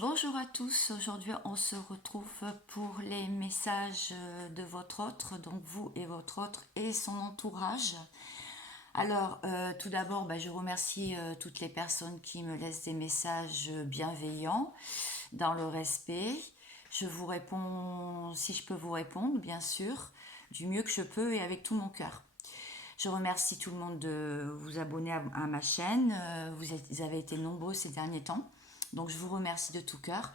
Bonjour à tous, aujourd'hui on se retrouve pour les messages de votre autre, donc vous et votre autre et son entourage. Alors tout d'abord je remercie toutes les personnes qui me laissent des messages bienveillants dans le respect. Je vous réponds si je peux vous répondre bien sûr, du mieux que je peux et avec tout mon cœur. Je remercie tout le monde de vous abonner à ma chaîne. Vous avez été nombreux ces derniers temps. Donc je vous remercie de tout cœur.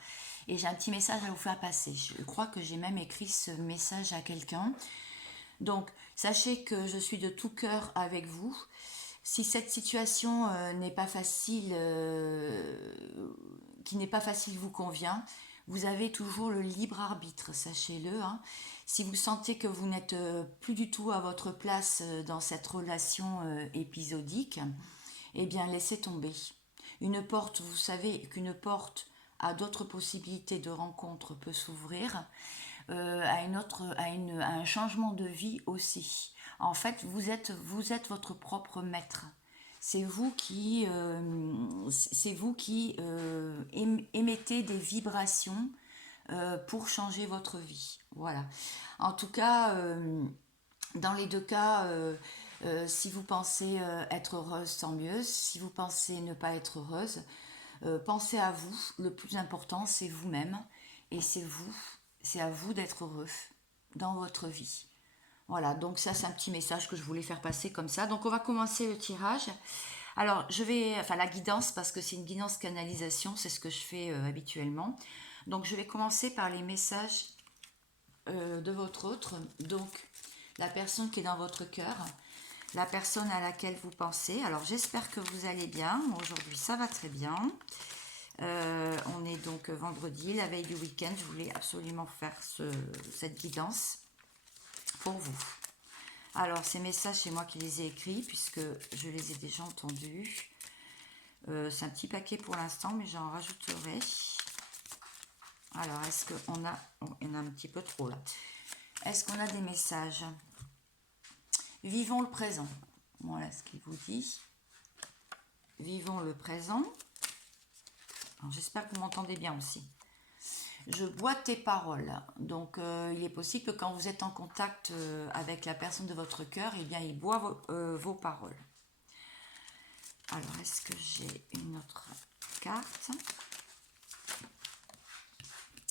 Et j'ai un petit message à vous faire passer. Je crois que j'ai même écrit ce message à quelqu'un. Donc sachez que je suis de tout cœur avec vous. Si cette situation n'est pas facile, qui n'est pas facile vous convient, vous avez toujours le libre arbitre, sachez-le. Hein. Si vous sentez que vous n'êtes plus du tout à votre place dans cette relation épisodique, eh bien laissez tomber. Une porte, vous savez qu'une porte à d'autres possibilités de rencontre peut s'ouvrir, à un changement de vie aussi. En fait, vous êtes votre propre maître. C'est vous qui émettez des vibrations pour changer votre vie. Voilà. En tout cas, dans les deux cas, si vous pensez être heureuse, tant mieux. Si vous pensez ne pas être heureuse, pensez à vous. Le plus important, c'est vous-même. Et c'est à vous d'être heureux dans votre vie. Voilà, donc ça c'est un petit message que je voulais faire passer comme ça. Donc on va commencer le tirage. Alors la guidance, parce que c'est une guidance canalisation, c'est ce que je fais habituellement. Donc je vais commencer par les messages de votre autre. Donc la personne qui est dans votre cœur, la personne à laquelle vous pensez. Alors j'espère que vous allez bien. Aujourd'hui ça va très bien. On est donc vendredi, la veille du week-end. Je voulais absolument faire cette guidance pour vous. Alors ces messages, c'est moi qui les ai écrits puisque je les ai déjà entendus. C'est un petit paquet pour l'instant, mais j'en rajouterai. Alors, est-ce qu'on a... Oh, il y en a un petit peu trop là. Est-ce qu'on a des messages? Vivons le présent. Voilà ce qu'il vous dit. Vivons le présent. J'espère que vous m'entendez bien aussi. Je bois tes paroles. Donc, il est possible que quand vous êtes en contact avec la personne de votre cœur, eh bien, il boit vos paroles. Alors, est-ce que j'ai une autre carte?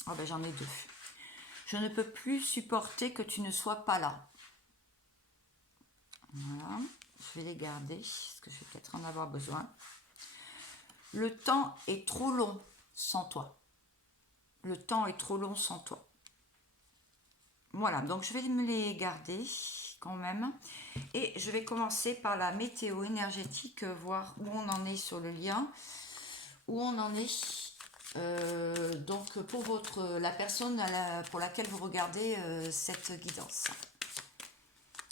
Oh ben, j'en ai deux. Je ne peux plus supporter que tu ne sois pas là. Voilà, je vais les garder, parce que je vais peut-être en avoir besoin. Le temps est trop long sans toi. Le temps est trop long sans toi. Voilà, donc je vais me les garder quand même. Et je vais commencer par la météo énergétique, voir où on en est sur le lien, où on en est. Donc pour la personne pour laquelle vous regardez cette guidance.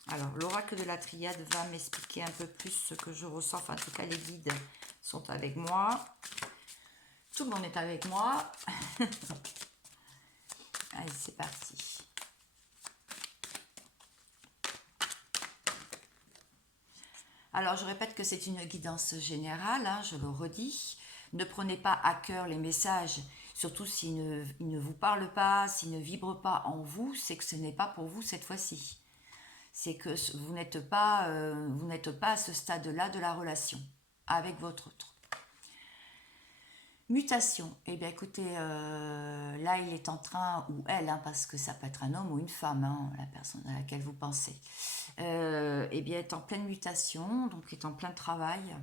Alors, l'oracle de la triade va m'expliquer un peu plus ce que je ressens. Enfin, en tout cas, les guides sont avec moi. Tout le monde est avec moi. Allez, c'est parti. Alors, je répète que c'est une guidance générale, hein, je le redis. Ne prenez pas à cœur les messages, surtout s'ils ne vous parlent pas, s'ils ne vibrent pas en vous, c'est que ce n'est pas pour vous cette fois-ci. C'est que vous n'êtes pas à ce stade-là de la relation avec votre autre. Mutation. Eh bien écoutez, là il est en train, ou elle, hein, parce que ça peut être un homme ou une femme, hein, la personne à laquelle vous pensez, eh bien est en pleine mutation, donc est en plein travail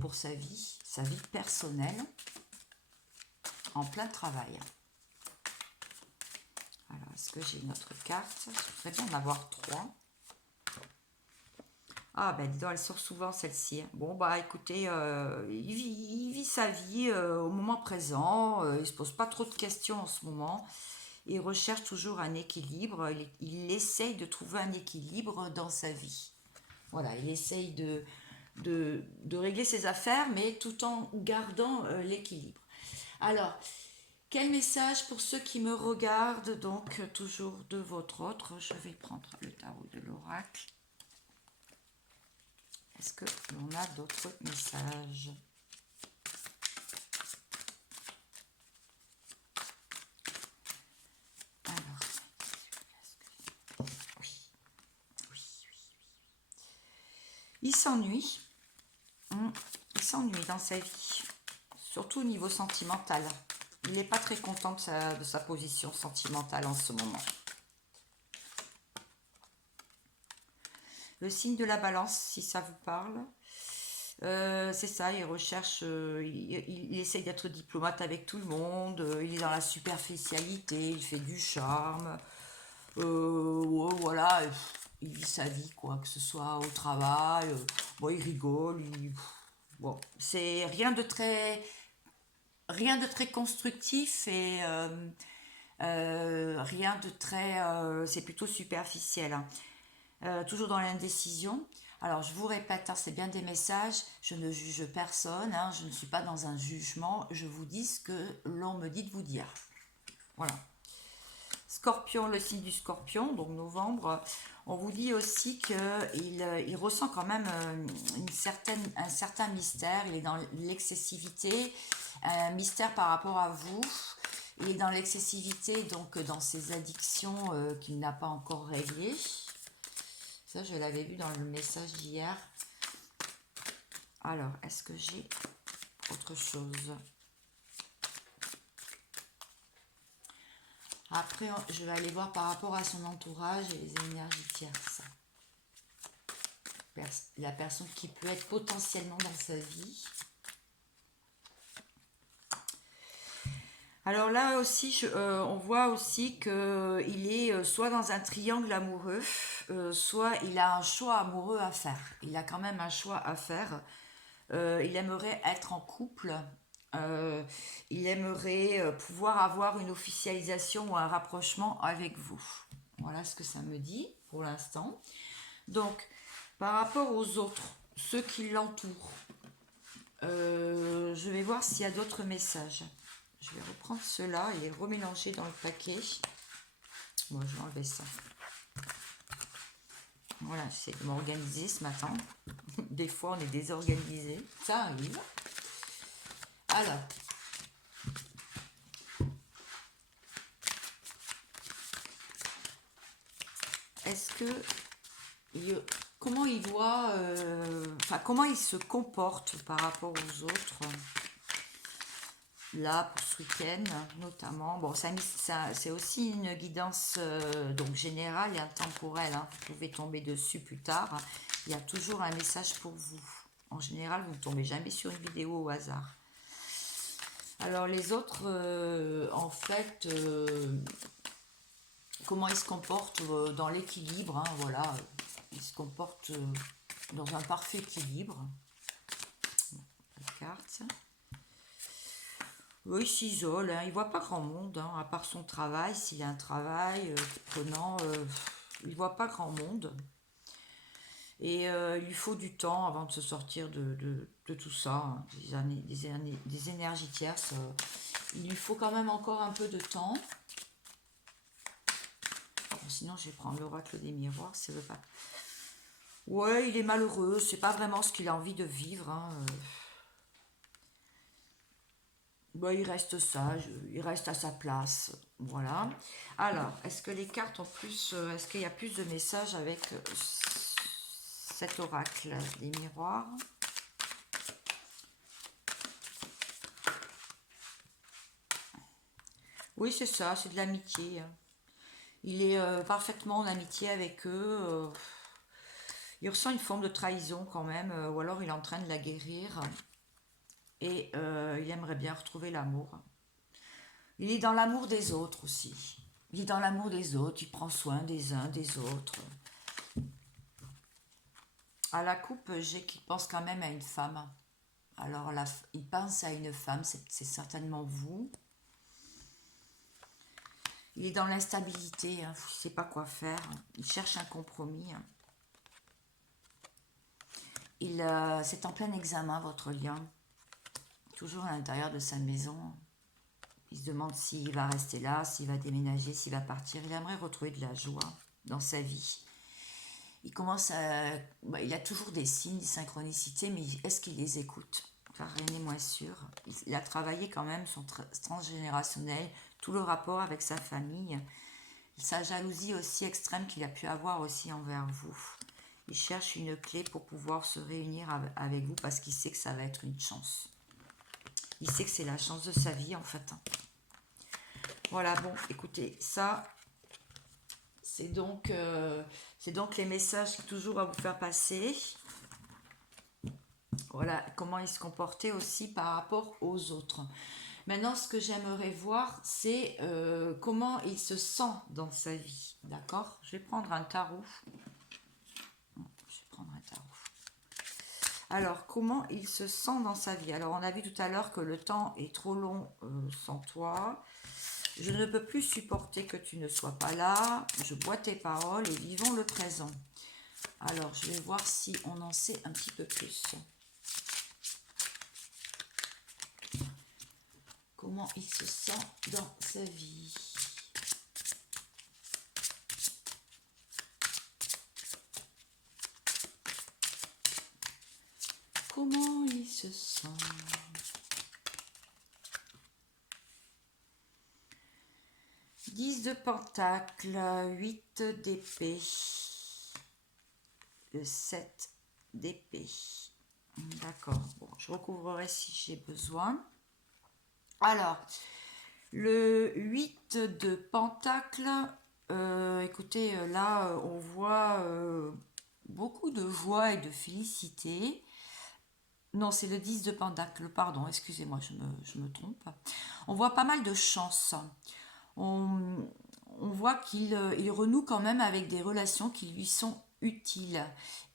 pour sa vie personnelle, en plein travail. Alors, est-ce que j'ai une autre carte? Je voudrais bien en avoir 3. Ah ben dis donc, elle sort souvent celle-ci. Bon bah écoutez, il vit sa vie au moment présent, il se pose pas trop de questions en ce moment, il recherche toujours un équilibre, il essaye de trouver un équilibre dans sa vie. Voilà, il essaye de régler ses affaires, mais tout en gardant l'équilibre. Alors, quel message pour ceux qui me regardent, donc toujours de votre autre? Je vais prendre le tarot de l'oracle. Est-ce que l'on a d'autres messages? il s'ennuie. Il s'ennuie dans sa vie, surtout au niveau sentimental. Il n'est pas très content de sa position sentimentale en ce moment. Le signe de la balance, si ça vous parle, c'est ça, il recherche, il essaye d'être diplomate avec tout le monde, il est dans la superficialité, il fait du charme, ouais, voilà, il vit sa vie, quoi, que ce soit au travail, bon, il rigole, bon, c'est rien de très constructif et rien de très, c'est plutôt superficiel, hein. Toujours dans l'indécision. Alors, je vous répète, hein, c'est bien des messages, je ne juge personne, hein, je ne suis pas dans un jugement, je vous dis ce que l'on me dit de vous dire. Voilà. Scorpion, le signe du Scorpion, donc novembre, on vous dit aussi qu'il ressent quand même un certain mystère, il est dans l'excessivité, un mystère par rapport à vous, il est dans l'excessivité, donc dans ses addictions qu'il n'a pas encore réglées. Ça, je l'avais vu dans le message d'hier. Alors, est-ce que j'ai autre chose? Après, je vais aller voir par rapport à son entourage et les énergies tierces. La personne qui peut être potentiellement dans sa vie. Alors là aussi, on voit aussi qu'il est soit dans un triangle amoureux, soit il a un choix amoureux à faire. Il a quand même un choix à faire. Il aimerait être en couple. Il aimerait pouvoir avoir une officialisation ou un rapprochement avec vous. Voilà ce que ça me dit pour l'instant. Donc, par rapport aux autres, ceux qui l'entourent, je vais voir s'il y a d'autres messages. Je vais reprendre ceux-là et les remélanger dans le paquet. Bon, je vais enlever ça. Voilà, j'essaie de m'organiser ce matin. Des fois, on est désorganisé. Ça arrive. Alors. Est-ce que... comment il voit... comment il se comporte par rapport aux autres là pour ce week-end notamment. Bon, c'est aussi une guidance donc générale et intemporelle, hein. Vous pouvez tomber dessus plus tard. Il y a toujours un message pour vous. En général, vous ne tombez jamais sur une vidéo au hasard. Alors les autres, en fait, comment ils se comportent dans l'équilibre, hein, voilà. Ils se comportent dans un parfait équilibre. La carte. Oui, il s'isole, hein. Il ne voit pas grand monde, hein, à part son travail, s'il a un travail prenant, il ne voit pas grand monde. Et il lui faut du temps avant de se sortir de tout ça, hein, des énergies tierces. Il lui faut quand même encore un peu de temps. Bon, sinon, je vais prendre l'oracle des miroirs, ça veut pas. Ouais, il est malheureux, c'est pas vraiment ce qu'il a envie de vivre, hein. Bon, il reste sage, il reste à sa place, voilà. Alors, est-ce que les cartes en plus, est-ce qu'il y a plus de messages avec cet oracle des miroirs? Oui, c'est ça, c'est de l'amitié. Il est parfaitement en amitié avec eux. Il ressent une forme de trahison quand même, ou alors il est en train de la guérir. Et il aimerait bien retrouver l'amour. Il est dans l'amour des autres aussi. Il est dans l'amour des autres, il prend soin des uns, des autres. À la coupe, j'ai qu'il pense quand même à une femme. Alors, il pense à une femme, c'est certainement vous. Il est dans l'instabilité, hein, il ne sait pas quoi faire. Il cherche un compromis. C'est en plein examen, votre lien. Toujours à l'intérieur de sa maison. Il se demande s'il va rester là, s'il va déménager, s'il va partir. Il aimerait retrouver de la joie dans sa vie. Il commence à... il a toujours des signes, des synchronicités, mais est-ce qu'il les écoute? Enfin, rien n'est moins sûr. Il a travaillé quand même son transgénérationnel, tout le rapport avec sa famille, sa jalousie aussi extrême qu'il a pu avoir aussi envers vous. Il cherche une clé pour pouvoir se réunir avec vous parce qu'il sait que ça va être une chance. Il sait que c'est la chance de sa vie en fait. Voilà, bon, écoutez, ça, c'est donc les messages toujours à vous faire passer. Voilà, comment il se comportait aussi par rapport aux autres. Maintenant, ce que j'aimerais voir, c'est comment il se sent dans sa vie. D'accord? Je vais prendre un tarot. Alors, comment il se sent dans sa vie? Alors, on a vu tout à l'heure que le temps est trop long sans toi. Je ne peux plus supporter que tu ne sois pas là. Je bois tes paroles et vivons le présent. Alors, je vais voir si on en sait un petit peu plus. Comment il se sent dans sa vie. Comment il se sent? 10 de pentacle, 8 d'épée, le 7 d'épée. D'accord, bon, je recouvrerai si j'ai besoin. Alors, le 8 de pentacle, écoutez, là, on voit beaucoup de joie et de félicité. Non, c'est le 10 de pentacle, pardon, excusez-moi, je me trompe. On voit pas mal de chance. On, on voit qu'il renoue quand même avec des relations qui lui sont utiles.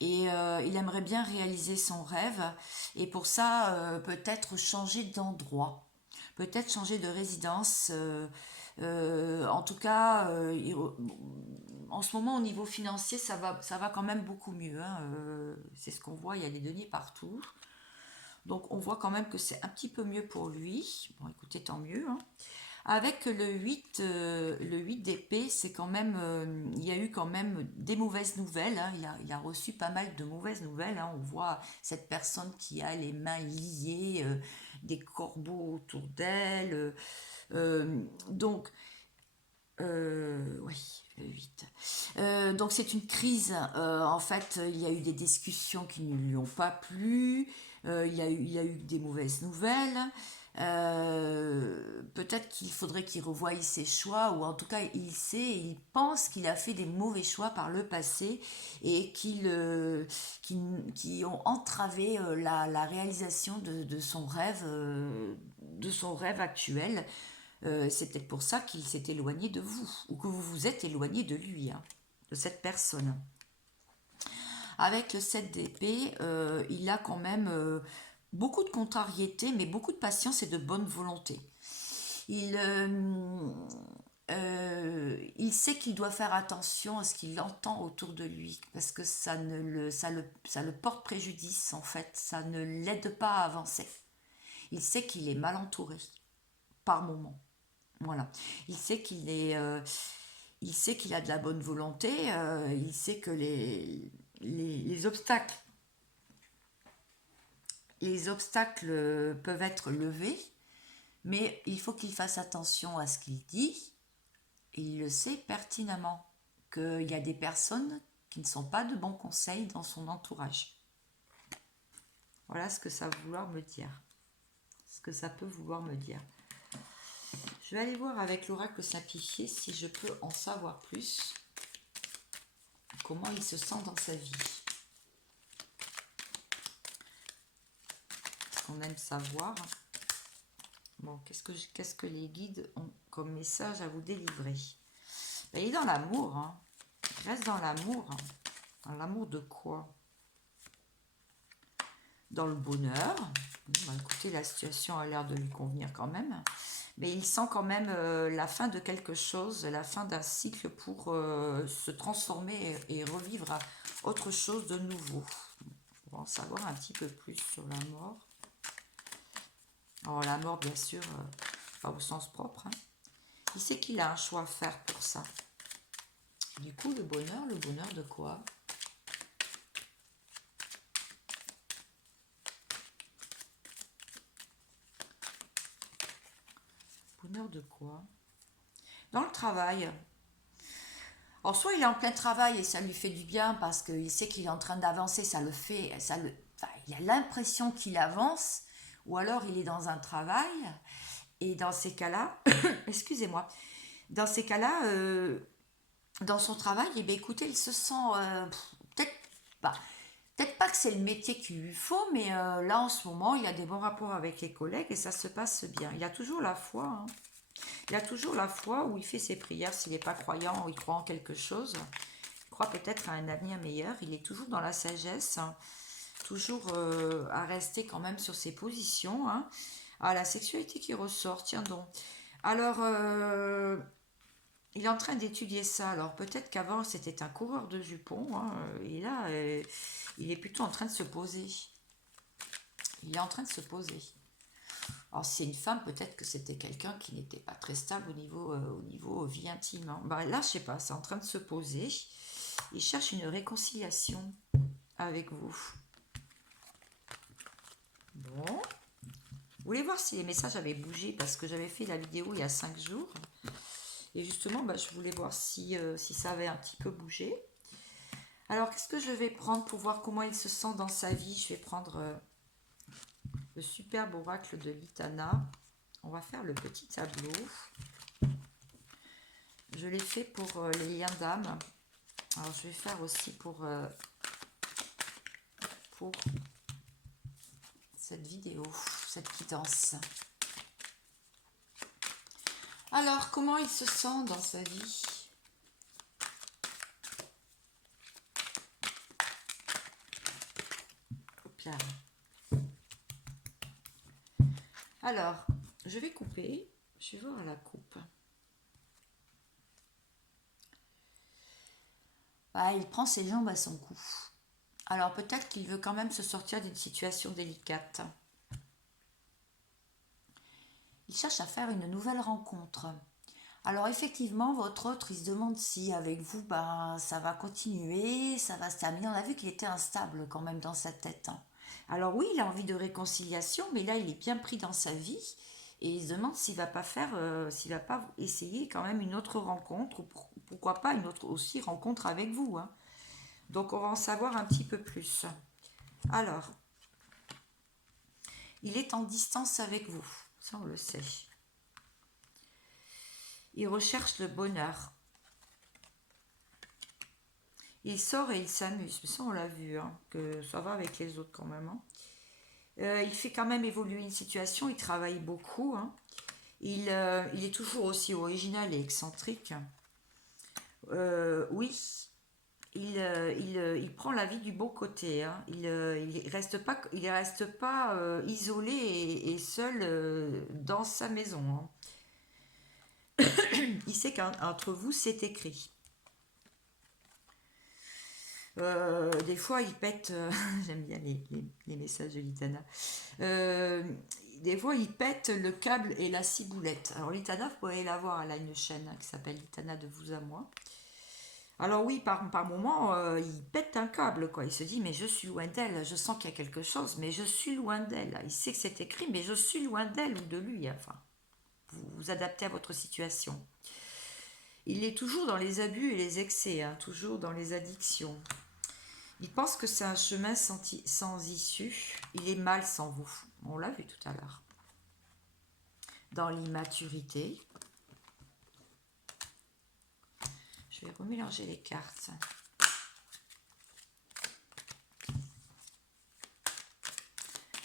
Et il aimerait bien réaliser son rêve. Et pour ça, peut-être changer d'endroit. Peut-être changer de résidence. En tout cas, en ce moment, au niveau financier, ça va quand même beaucoup mieux. Hein. C'est ce qu'on voit, il y a des deniers partout. Donc on voit quand même que c'est un petit peu mieux pour lui. Bon, écoutez, tant mieux. Hein. Avec le 8 d'épée, c'est quand même, il y a eu quand même des mauvaises nouvelles. Hein. Il a reçu pas mal de mauvaises nouvelles. Hein. On voit cette personne qui a les mains liées, des corbeaux autour d'elle. Donc, oui, le 8. Donc c'est une crise. En fait, il y a eu des discussions qui ne lui ont pas plu. Il y a eu des mauvaises nouvelles. Peut-être qu'il faudrait qu'il revoie ses choix, ou en tout cas il pense qu'il a fait des mauvais choix par le passé et qui ont entravé la réalisation de son rêve actuel. C'est peut-être pour ça qu'il s'est éloigné de vous, ou que vous vous êtes éloigné de lui, hein, de cette personne. Avec le 7 d'épée, il a quand même beaucoup de contrariété, mais beaucoup de patience et de bonne volonté. Il sait qu'il doit faire attention à ce qu'il entend autour de lui, parce que ça le porte préjudice, en fait, ça ne l'aide pas à avancer. Il sait qu'il est mal entouré, par moments. Voilà. Il sait qu'il a de la bonne volonté, il sait que les obstacles peuvent être levés, mais il faut qu'il fasse attention à ce qu'il dit. Il le sait pertinemment qu'il y a des personnes qui ne sont pas de bons conseils dans son entourage. Voilà ce que ça va vouloir me dire. Ce que ça peut vouloir me dire. Je vais aller voir avec l'oracle simplifié si je peux en savoir plus. Comment il se sent dans sa vie. On aime savoir. Bon, qu'est-ce que les guides ont comme message à vous délivrer? Ben, il est dans l'amour. Hein. Il reste dans l'amour. Hein. Dans l'amour de quoi? Dans le bonheur. Ben, écoutez, la situation a l'air de lui convenir quand même. Mais il sent quand même la fin de quelque chose, la fin d'un cycle pour se transformer et revivre à autre chose de nouveau. On va en savoir un petit peu plus sur la mort. Alors la mort, bien sûr, pas au sens propre. Hein. Il sait qu'il a un choix à faire pour ça. Du coup, le bonheur de quoi? Bonheur de quoi? Dans le travail. Alors, soit il est en plein travail et ça lui fait du bien parce qu'il sait qu'il est en train d'avancer, enfin, il a l'impression qu'il avance, ou alors il est dans un travail, et dans ces cas-là, excusez-moi, dans ces cas-là, dans son travail, eh bien, écoutez, il se sent peut-être pas, peut-être pas que c'est le métier qu'il lui faut, mais là en ce moment, il a des bons rapports avec les collègues et ça se passe bien. Il a toujours la foi, hein. Il a toujours la foi où il fait ses prières s'il n'est pas croyant ou il croit en quelque chose. Il croit peut-être à un avenir meilleur. Il est toujours dans la sagesse, hein, toujours à rester quand même sur ses positions, hein. Ah, la sexualité qui ressort, tiens donc. Alors, il est en train d'étudier ça. Alors, peut-être qu'avant, c'était un coureur de jupons, hein, et là, il est plutôt en train de se poser. Il est en train de se poser. Alors, si c'est une femme, peut-être que c'était quelqu'un qui n'était pas très stable au niveau vie intime, hein. Bah, là, je sais pas, c'est en train de se poser. Il cherche une réconciliation avec vous. Bon. Vous voulez voir si les messages avaient bougé parce que j'avais fait la vidéo il y a 5 jours. Et justement, bah, je voulais voir si ça avait un petit peu bougé. Alors, qu'est-ce que je vais prendre pour voir comment il se sent dans sa vie? Je vais prendre le superbe oracle de l'Itana. On va faire le petit tableau. Je l'ai fait pour les liens d'âme. Alors, je vais faire aussi pour cette vidéo, cette quittance. Alors, comment il se sent dans sa vie? Hop là. Alors, je vais couper. Je vais voir la coupe. Ah, il prend ses jambes à son cou. Alors, peut-être qu'il veut quand même se sortir d'une situation délicate. Il cherche à faire une nouvelle rencontre. Alors effectivement, votre autre, il se demande si avec vous, ben, ça va continuer, ça va se terminer. On a vu qu'il était instable quand même dans sa tête, hein. Alors oui, il a envie de réconciliation, mais là, il est bien pris dans sa vie et il se demande s'il va pas essayer quand même une autre rencontre ou pourquoi pas une autre aussi rencontre avec vous, hein. Donc on va en savoir un petit peu plus. Alors, il est en distance avec vous, ça on le sait. Il recherche le bonheur. Il sort et il s'amuse. Ça, on l'a vu, hein, que ça va avec les autres quand même, hein. Il fait quand même évoluer une situation. Il travaille beaucoup, hein. Il est toujours aussi original et excentrique. Oui, il prend la vie du beau côté, hein. Il reste pas isolé et seul dans sa maison, hein. Il sait qu'entre vous, c'est écrit. Des fois, il pète. J'aime bien les messages de Litana. Euh, des fois, il pète le câble et la ciboulette. Alors, Litana, vous pouvez la voir. Elle a une chaîne, hein, qui s'appelle Litana de vous à moi. Alors, oui, par moment, il pète un câble, quoi. Il se dit, mais je suis loin d'elle. Je sens qu'il y a quelque chose, mais je suis loin d'elle. Il sait que c'est écrit, mais je suis loin d'elle ou de lui. Enfin, vous vous adaptez à votre situation. Il est toujours dans les abus et les excès, hein, toujours dans les addictions. Il pense que c'est un chemin sans issue. Il est mal sans vous. On l'a vu tout à l'heure. Dans l'immaturité. Je vais remélanger les cartes.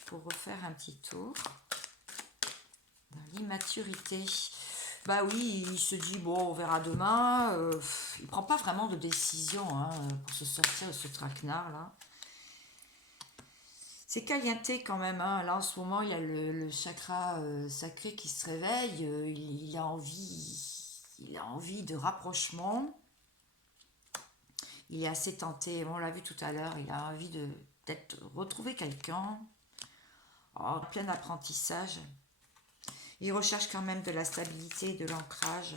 Pour refaire un petit tour. Dans l'immaturité. Bah oui, il se dit, bon, on verra demain. Il prend pas vraiment de décision, hein, pour se sortir de ce traquenard là. C'est calienté quand même, hein. Là en ce moment il a le chakra sacré qui se réveille, il a envie de rapprochement, il est assez tenté, on l'a vu tout à l'heure, il a envie de peut-être retrouver quelqu'un, en plein apprentissage. Il recherche quand même de la stabilité, de l'ancrage.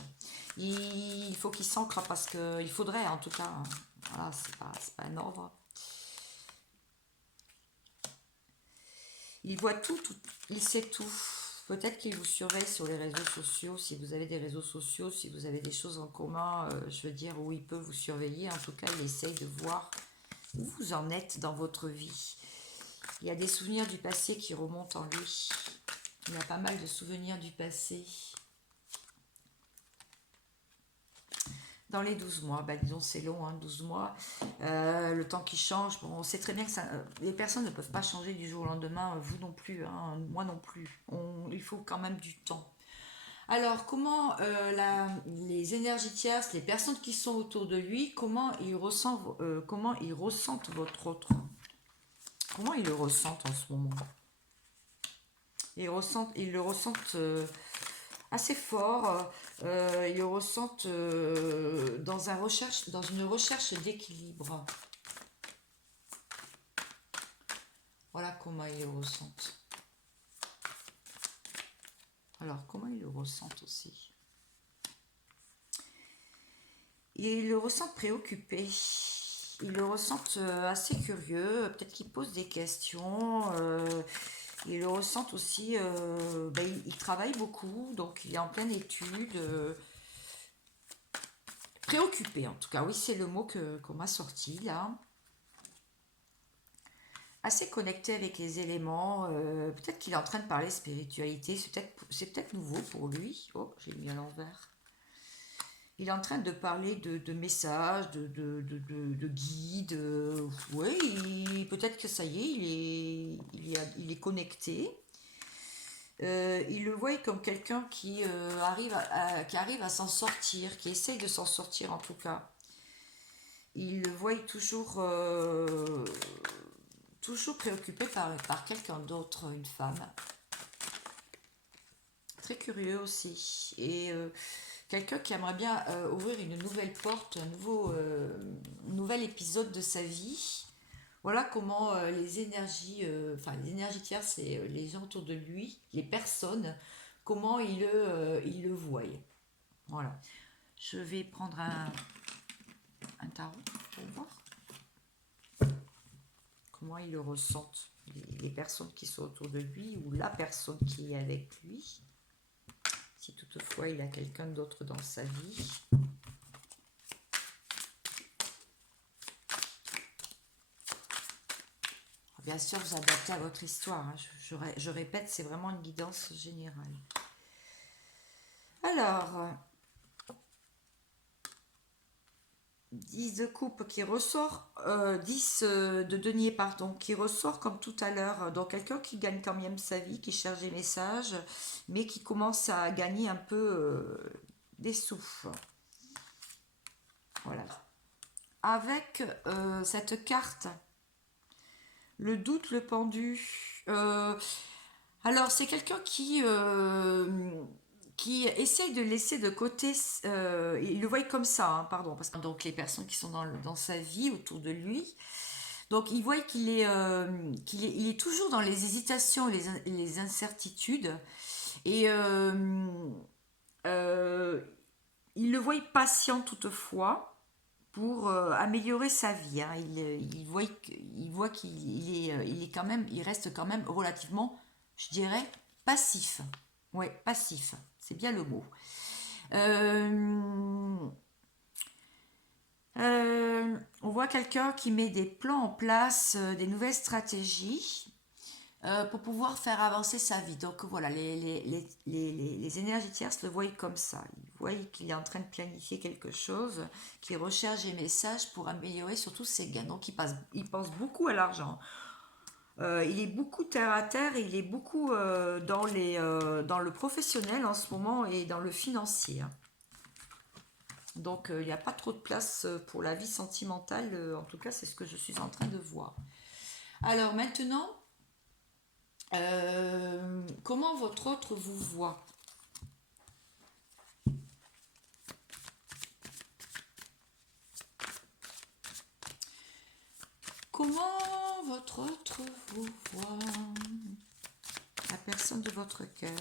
Il faut qu'il s'ancre parce qu'il faudrait en tout cas, hein. Voilà, c'est pas un ordre. Il voit tout, il sait tout. Peut-être qu'il vous surveille sur les réseaux sociaux, si vous avez des réseaux sociaux, si vous avez des choses en commun, je veux dire, où il peut vous surveiller. En tout cas, il essaye de voir où vous en êtes dans votre vie. Il y a des souvenirs du passé qui remontent en lui. Il y a pas mal de souvenirs du passé. Dans les 12 mois, bah disons c'est long, hein, 12 mois, le temps qui change, bon, on sait très bien que les personnes ne peuvent pas changer du jour au lendemain, vous non plus, hein, moi non plus, il faut quand même du temps. Alors, comment les énergies tierces, les personnes qui sont autour de lui, comment ils ressentent votre autre? Comment ils le ressentent en ce moment? Ils le ressentent assez fort, ils le ressentent dans une recherche d'équilibre. Voilà comment ils le ressentent. Alors, comment ils le ressentent aussi? Ils le ressentent préoccupé. Ils le ressentent assez curieux. Peut-être qu'ils posent des questions. Ils le ressentent aussi. Il travaille beaucoup, donc il est en pleine étude. Préoccupé, en tout cas. Oui, c'est le mot qu'on m'a sorti là. Assez connecté avec les éléments. Peut-être qu'il est en train de parler spiritualité. C'est peut-être nouveau pour lui. Oh, j'ai mis à l'envers. Il est en train de parler de messages, de guides. Oui, peut-être que ça y est, il est connecté. Il le voit comme quelqu'un qui arrive à s'en sortir, qui essaye de s'en sortir en tout cas. Il le voit toujours préoccupé par quelqu'un d'autre, une femme. Très curieux aussi. Et quelqu'un qui aimerait bien ouvrir une nouvelle porte, nouvel épisode de sa vie. Voilà comment les énergies tierces et les gens autour de lui, les personnes, comment ils le voient. Voilà. Je vais prendre un tarot pour voir comment ils le ressentent, les personnes qui sont autour de lui ou la personne qui est avec lui. Si toutefois il a quelqu'un d'autre dans sa vie. Bien sûr, vous adaptez à votre histoire. Hein. Je répète, c'est vraiment une guidance générale. Alors, 10 de coupe qui ressort, 10 de denier, pardon, qui ressort comme tout à l'heure. Donc, quelqu'un qui gagne quand même sa vie, qui cherche des messages, mais qui commence à gagner un peu des sous. Voilà. Avec cette carte, le doute, le pendu. Alors, c'est quelqu'un qui essaye de laisser de côté, il le voit comme ça, hein, pardon, parce que donc les personnes qui sont dans sa vie, autour de lui, donc il voit il est toujours dans les hésitations et les incertitudes, et euh, il le voit patient toutefois, pour améliorer sa vie. Hein. Il voit il reste quand même relativement, je dirais, passif. Ouais, passif, c'est bien le mot. Euh, on voit quelqu'un qui met des plans en place, des nouvelles stratégies pour pouvoir faire avancer sa vie. Donc voilà, les énergies tierces le voient comme ça. Ils voient qu'il est en train de planifier quelque chose, qu'il recherche des messages pour améliorer surtout ses gains. Donc il pense beaucoup à l'argent. Il est beaucoup terre à terre, il est beaucoup dans le professionnel en ce moment et dans le financier. Donc il n'y a pas trop de place pour la vie sentimentale, en tout cas c'est ce que je suis en train de voir. Alors maintenant, comment votre autre vous voit? Comment votre autre vous voit? La personne de votre cœur.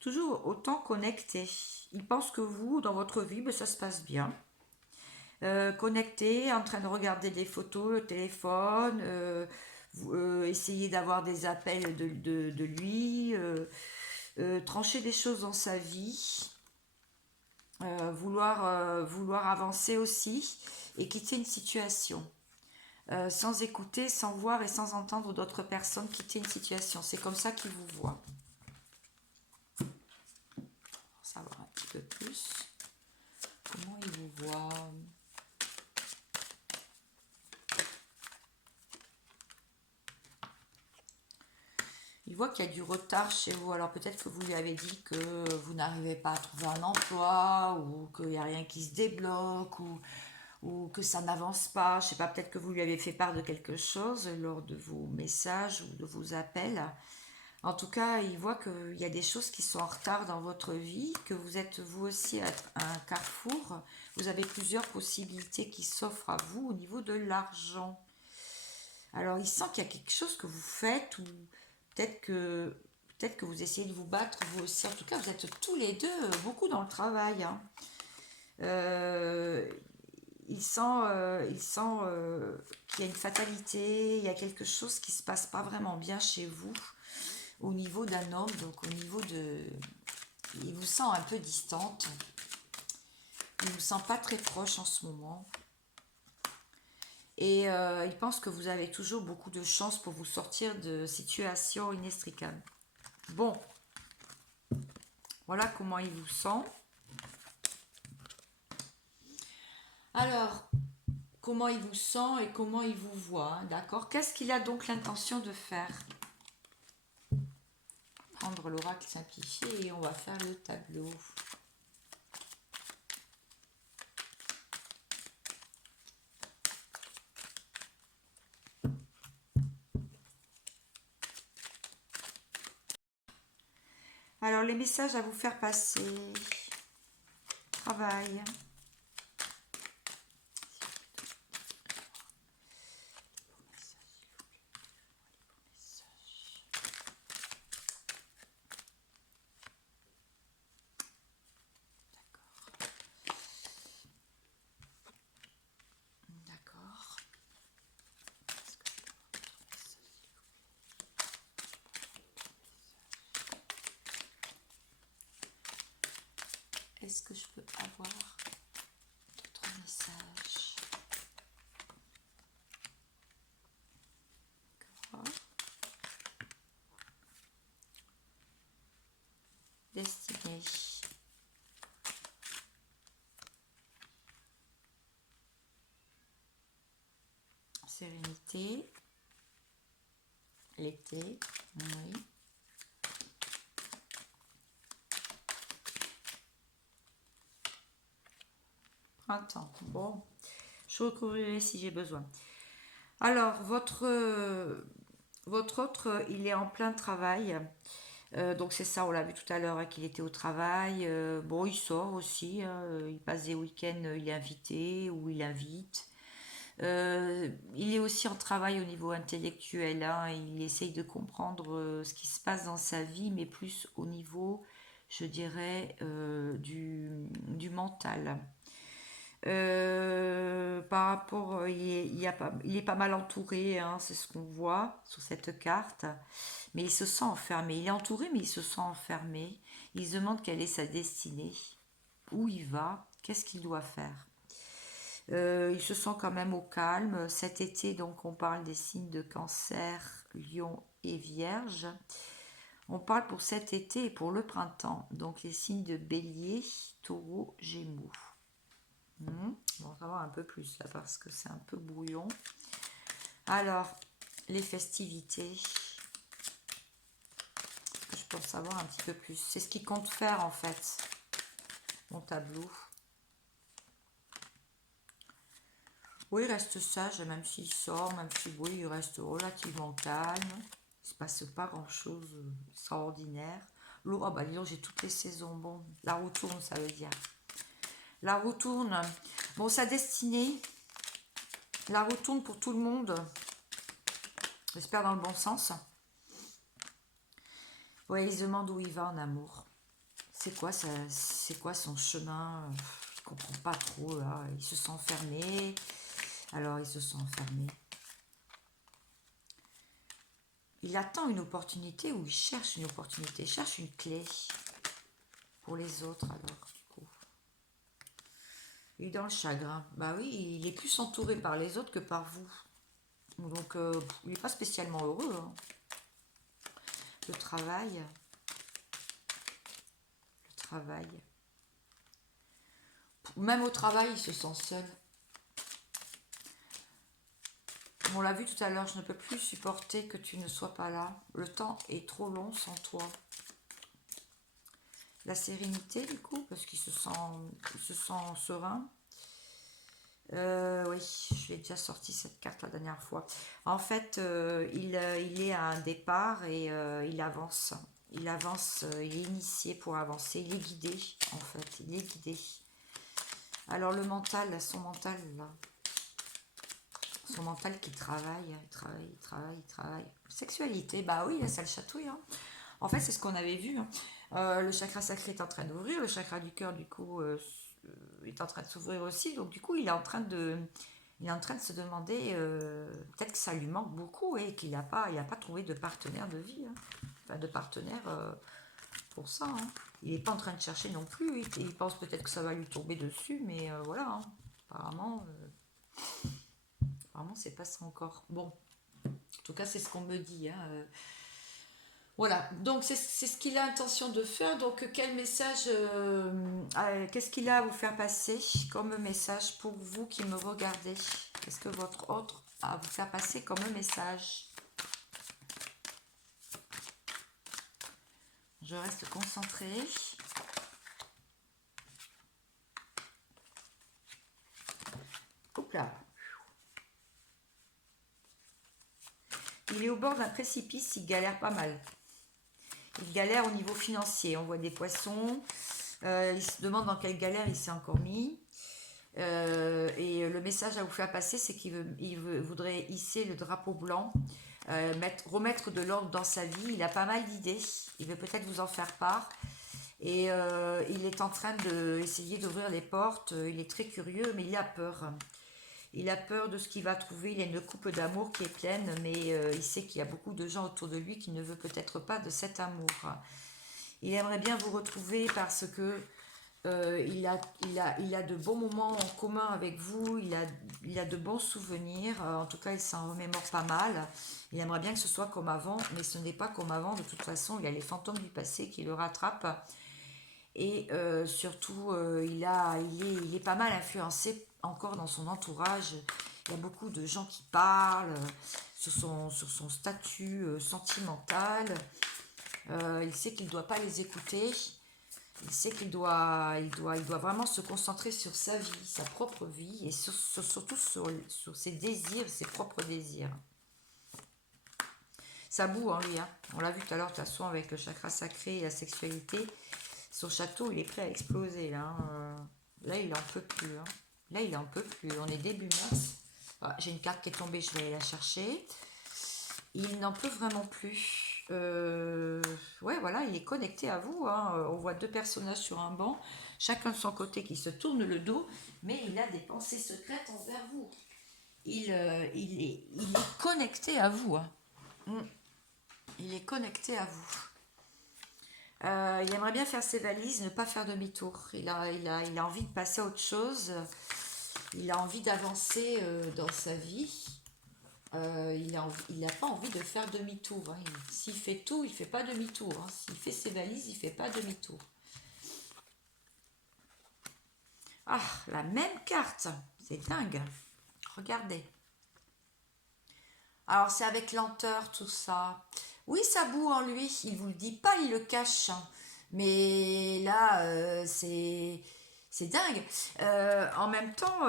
Toujours autant connecté. Il pense que vous, dans votre vie, ben, ça se passe bien. Connecté, en train de regarder des photos, le téléphone, essayer d'avoir des appels de lui, trancher des choses dans sa vie, vouloir avancer aussi et quitter une situation. Sans écouter, sans voir et sans entendre d'autres personnes quitter une situation. C'est comme ça qu'il vous voit. Pour savoir un petit peu plus comment il vous voit. Il voit qu'il y a du retard chez vous. Alors peut-être que vous lui avez dit que vous n'arrivez pas à trouver un emploi ou qu'il n'y a rien qui se débloque ou que ça n'avance pas. Je ne sais pas, peut-être que vous lui avez fait part de quelque chose lors de vos messages ou de vos appels. En tout cas, il voit qu'il y a des choses qui sont en retard dans votre vie, que vous êtes vous aussi à un carrefour. Vous avez plusieurs possibilités qui s'offrent à vous au niveau de l'argent. Alors, il sent qu'il y a quelque chose que vous faites ou peut-être que, peut-être que vous essayez de vous battre vous aussi. En tout cas, vous êtes tous les deux beaucoup dans le travail, hein. Euh, il sent qu'il y a une fatalité, il y a quelque chose qui se passe pas vraiment bien chez vous au niveau d'un homme, donc au niveau de... Il vous sent un peu distante, il vous sent pas très proche en ce moment. Et il pense que vous avez toujours beaucoup de chance pour vous sortir de situations inextricables. Bon, voilà comment il vous sent. Alors, comment il vous sent et comment il vous voit, hein, d'accord? Qu'est-ce qu'il a donc l'intention de faire? Prendre l'oracle simplifié et on va faire le tableau. Alors, les messages à vous faire passer. Travail. D'accord. Est-ce que je peux avoir d'autres messages? D'accord. Destinée. Sérénité. L'été. Oui. Printemps. Bon, je recouvrirai si j'ai besoin. Alors, votre autre, il est en plein travail. Donc c'est ça, on l'a vu tout à l'heure, hein, qu'il était au travail. Bon, il sort aussi, hein, il passe des week-ends, il est invité ou il invite. Il est aussi en travail au niveau intellectuel, hein, il essaye de comprendre ce qui se passe dans sa vie, mais plus au niveau, je dirais, du mental. Par rapport, il est pas mal entouré, hein, c'est ce qu'on voit sur cette carte, mais il se sent enfermé. Il est entouré, mais il se sent enfermé. Il se demande quelle est sa destinée, où il va, qu'est-ce qu'il doit faire. Il se sent quand même au calme. Cet été, donc, on parle des signes de Cancer, Lion et Vierge. On parle pour cet été et pour le printemps. Donc, les signes de Bélier, Taureau, Gémeaux. On va en savoir un peu plus là parce que c'est un peu brouillon. Alors, les festivités. Je peux en savoir un petit peu plus. C'est ce qu'il compte faire en fait, mon tableau. Oui, il reste sage, même s'il sort, même si oui, il reste relativement calme. Il ne se passe pas grand-chose d'extraordinaire. L'eau, oh bah disons, j'ai toutes les saisons. Bon, la roue tourne, ça veut dire. La roue tourne. Bon, sa destinée, la roue tourne pour tout le monde. J'espère dans le bon sens. Ouais, il se demande où il va en amour. C'est quoi son chemin? Il comprend pas trop là. Il se sent enfermé. Alors il se sent enfermé. il attend une opportunité ou il cherche une opportunité, il cherche une clé pour les autres alors. Du coup. Il est dans le chagrin. Bah oui, il est plus entouré par les autres que par vous. Donc il n'est pas spécialement heureux. Hein. Le travail. Le travail. Même au travail, il se sent seul. On l'a vu tout à l'heure, je ne peux plus supporter que tu ne sois pas là. Le temps est trop long sans toi. La sérénité, du coup, parce il se sent serein. Oui, je l'ai déjà sorti cette carte la dernière fois. En fait, il est à un départ et il avance. Il avance, il est initié pour avancer. Il est guidé, en fait. Il est guidé. Alors le mental, son mental, là. Son mental qui travaille, il travaille, il travaille, il travaille. Sexualité, bah oui, ça le chatouille. Hein. En fait, c'est ce qu'on avait vu. Hein. Le chakra sacré est en train d'ouvrir, le chakra du cœur, du coup, est en train de s'ouvrir aussi. Donc, du coup, il est en train de se demander, peut-être que ça lui manque beaucoup et qu'il il a pas trouvé de partenaire de vie. Hein. Enfin, de partenaire pour ça. Hein. Il n'est pas en train de chercher non plus. Il pense peut-être que ça va lui tomber dessus, mais voilà. Hein. Apparemment, apparemment, c'est pas ça encore. Bon, en tout cas, c'est ce qu'on me dit. Hein. Voilà, donc c'est ce qu'il a intention de faire. Donc quel message, qu'est-ce qu'il a à vous faire passer comme message pour vous qui me regardez? Qu'est-ce que votre autre a à vous faire passer comme message? Je reste concentrée. Hop là. Il est au bord d'un précipice, il galère pas mal. Il galère au niveau financier. On voit des poissons. Il se demande dans quelle galère il s'est encore mis. Et le message à vous faire passer, c'est voudrait hisser le drapeau blanc, remettre de l'ordre dans sa vie. Il a pas mal d'idées. Il veut peut-être vous en faire part. Et il est en train d'essayer d'ouvrir les portes. Il est très curieux, mais il a peur. Il a peur de ce qu'il va trouver. Il a une coupe d'amour qui est pleine, mais il sait qu'il y a beaucoup de gens autour de lui qui ne veulent peut-être pas de cet amour. Il aimerait bien vous retrouver parce que il a de bons moments en commun avec vous, il a de bons souvenirs, en tout cas il s'en remémore pas mal. Il aimerait bien que ce soit comme avant, mais ce n'est pas comme avant, de toute façon il y a les fantômes du passé qui le rattrapent. Et surtout, il est pas mal influencé encore dans son entourage. Il y a beaucoup de gens qui parlent sur son statut sentimental. Il sait qu'il ne doit pas les écouter. Il sait il doit vraiment se concentrer sur sa vie, sa propre vie, et surtout sur ses désirs, ses propres désirs. Ça boue en lui, hein. On l'a vu tout à l'heure, de toute façon, avec le chakra sacré et la sexualité. Son château, il est prêt à exploser, là. Hein. Là, il en peut plus. Hein. Là, il en peut plus. On est début mars. Voilà, j'ai une carte qui est tombée, je vais aller la chercher. Il n'en peut vraiment plus. Ouais, voilà, il est connecté à vous. Hein. On voit deux personnages sur un banc, chacun de son côté qui se tourne le dos, mais il a des pensées secrètes envers vous. Il est connecté à vous. Hein. Il est connecté à vous. Il aimerait bien faire ses valises, ne pas faire demi-tour. Il a envie de passer à autre chose. Il a envie d'avancer dans sa vie. Il n'a pas envie de faire demi-tour. Hein. S'il fait tout, il ne fait pas demi-tour. Hein. S'il fait ses valises, il ne fait pas demi-tour. Ah, la même carte. C'est dingue. Regardez. Alors, c'est avec lenteur tout ça. Oui, ça boue en lui. Il ne vous le dit pas, il le cache. Mais là, c'est dingue. En même temps,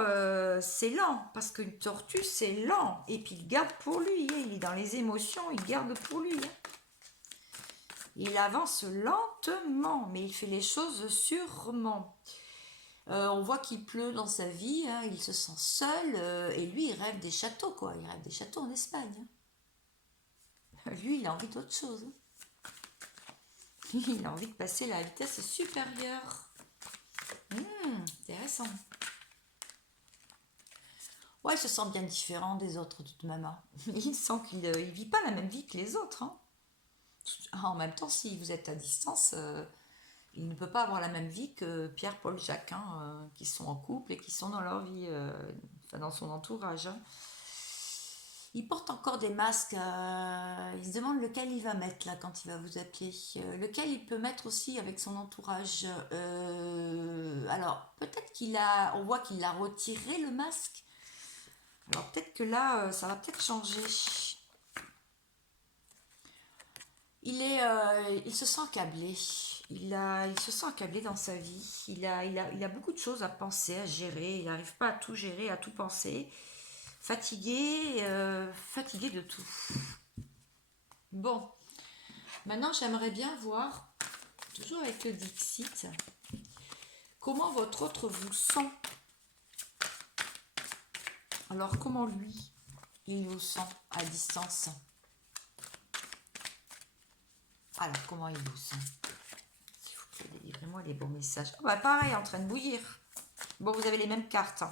c'est lent, parce qu'une tortue, c'est lent. Et puis il garde pour lui, hein. Il est dans les émotions, il garde pour lui. Hein. Il avance lentement, mais il fait les choses sûrement. On voit qu'il pleut dans sa vie, hein, il se sent seul, et lui, il rêve des châteaux, quoi. Il rêve des châteaux en Espagne. Hein. Lui, il a envie d'autre chose. Hein. Il a envie de passer à la vitesse supérieure. Intéressant. Ouais, il se sent bien différent des autres de toute manière. Il sent qu'il ne vit pas la même vie que les autres, hein. En même temps, si vous êtes à distance, il ne peut pas avoir la même vie que Pierre, Paul, Jacques, hein, qui sont en couple et qui sont dans leur vie, enfin, dans son entourage, hein. Il porte encore des masques. Il se demande lequel il va mettre là quand il va vous appeler. Lequel il peut mettre aussi avec son entourage. Alors peut-être qu'il a, on voit qu'il a retiré le masque. Alors peut-être que là, ça va peut-être changer. Il se sent accablé. Il se sent accablé dans sa vie. Il a beaucoup de choses à penser, à gérer. Il n'arrive pas à tout gérer, à tout penser. Fatigué de tout. Bon, maintenant j'aimerais bien voir, toujours avec le Dixit, comment votre autre vous sent. Alors comment lui, il vous sent à distance. Alors comment il vous sent. S'il vous plaît, délivrez-moi les bons messages. Oh, bah pareil, en train de bouillir. Bon, vous avez les mêmes cartes, hein.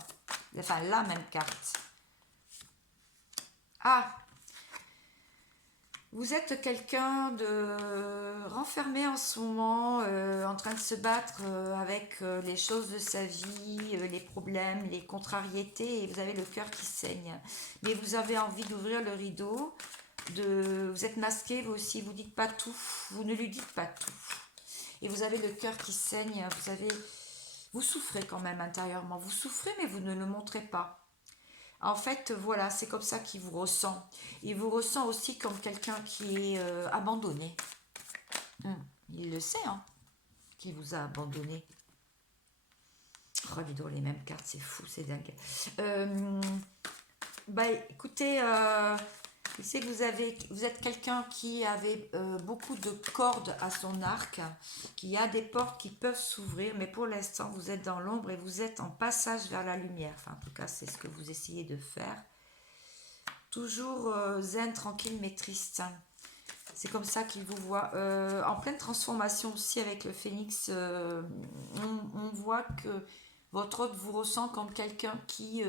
Enfin la même carte. Ah, vous êtes quelqu'un de renfermé en ce moment, en train de se battre avec les choses de sa vie, les problèmes, les contrariétés, et vous avez le cœur qui saigne. Mais vous avez envie d'ouvrir le rideau, vous êtes masqué, vous aussi, vous dites pas tout, vous ne lui dites pas tout. Et vous avez le cœur qui saigne, vous souffrez quand même intérieurement, vous souffrez mais vous ne le montrez pas. En fait, voilà, c'est comme ça qu'il vous ressent. Il vous ressent aussi comme quelqu'un qui est abandonné. Il le sait, hein, qu'il vous a abandonné. Oh, dis donc, les mêmes cartes, c'est fou, c'est dingue. Bah, écoutez, je sais que vous êtes quelqu'un qui avait beaucoup de cordes à son arc, qui a des portes qui peuvent s'ouvrir, mais pour l'instant, vous êtes dans l'ombre et vous êtes en passage vers la lumière. Enfin, en tout cas, c'est ce que vous essayez de faire. Toujours zen, tranquille, mais triste. C'est comme ça qu'il vous voit. En pleine transformation aussi avec le phénix, on voit que votre hôte vous ressent comme quelqu'un qui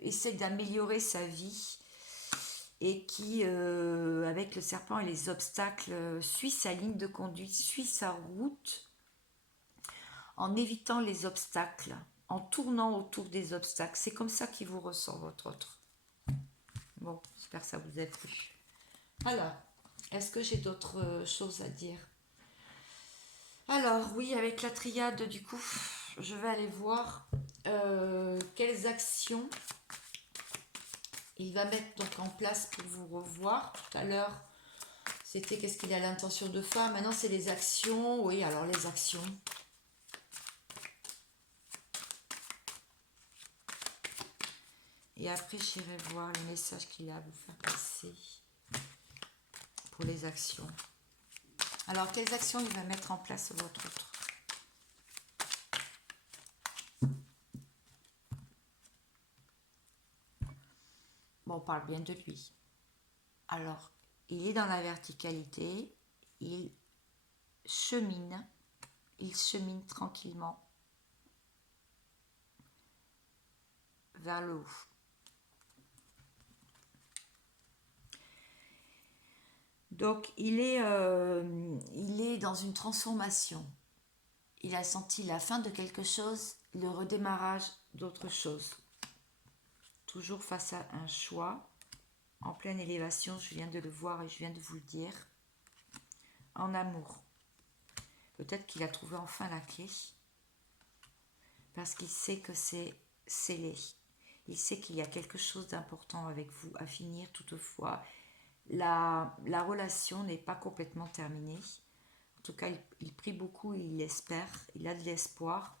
essaie d'améliorer sa vie et qui, avec le serpent et les obstacles, suit sa ligne de conduite, suit sa route en évitant les obstacles, en tournant autour des obstacles. C'est comme ça qu'il vous ressent, votre autre. Bon, j'espère que ça vous a plu. Alors, est-ce que j'ai d'autres choses à dire? Alors, oui, avec la triade, du coup, je vais aller voir quelles actions il va mettre donc en place pour vous revoir. Tout à l'heure, c'était qu'est-ce qu'il a l'intention de faire. Maintenant, c'est les actions. Oui, alors les actions. Et après, j'irai voir les messages qu'il a à vous faire passer pour les actions. Alors, quelles actions il va mettre en place votre autre? Bon, on parle bien de lui. Alors, il est dans la verticalité, il chemine tranquillement vers le haut. Donc, il est dans une transformation. Il a senti la fin de quelque chose, le redémarrage d'autre chose. Toujours face à un choix, en pleine élévation, je viens de le voir et je viens de vous le dire. En amour. Peut-être qu'il a trouvé enfin la clé, parce qu'il sait que c'est scellé. Il sait qu'il y a quelque chose d'important avec vous à finir. Toutefois, la relation n'est pas complètement terminée. En tout cas, il prie beaucoup et il espère, il a de l'espoir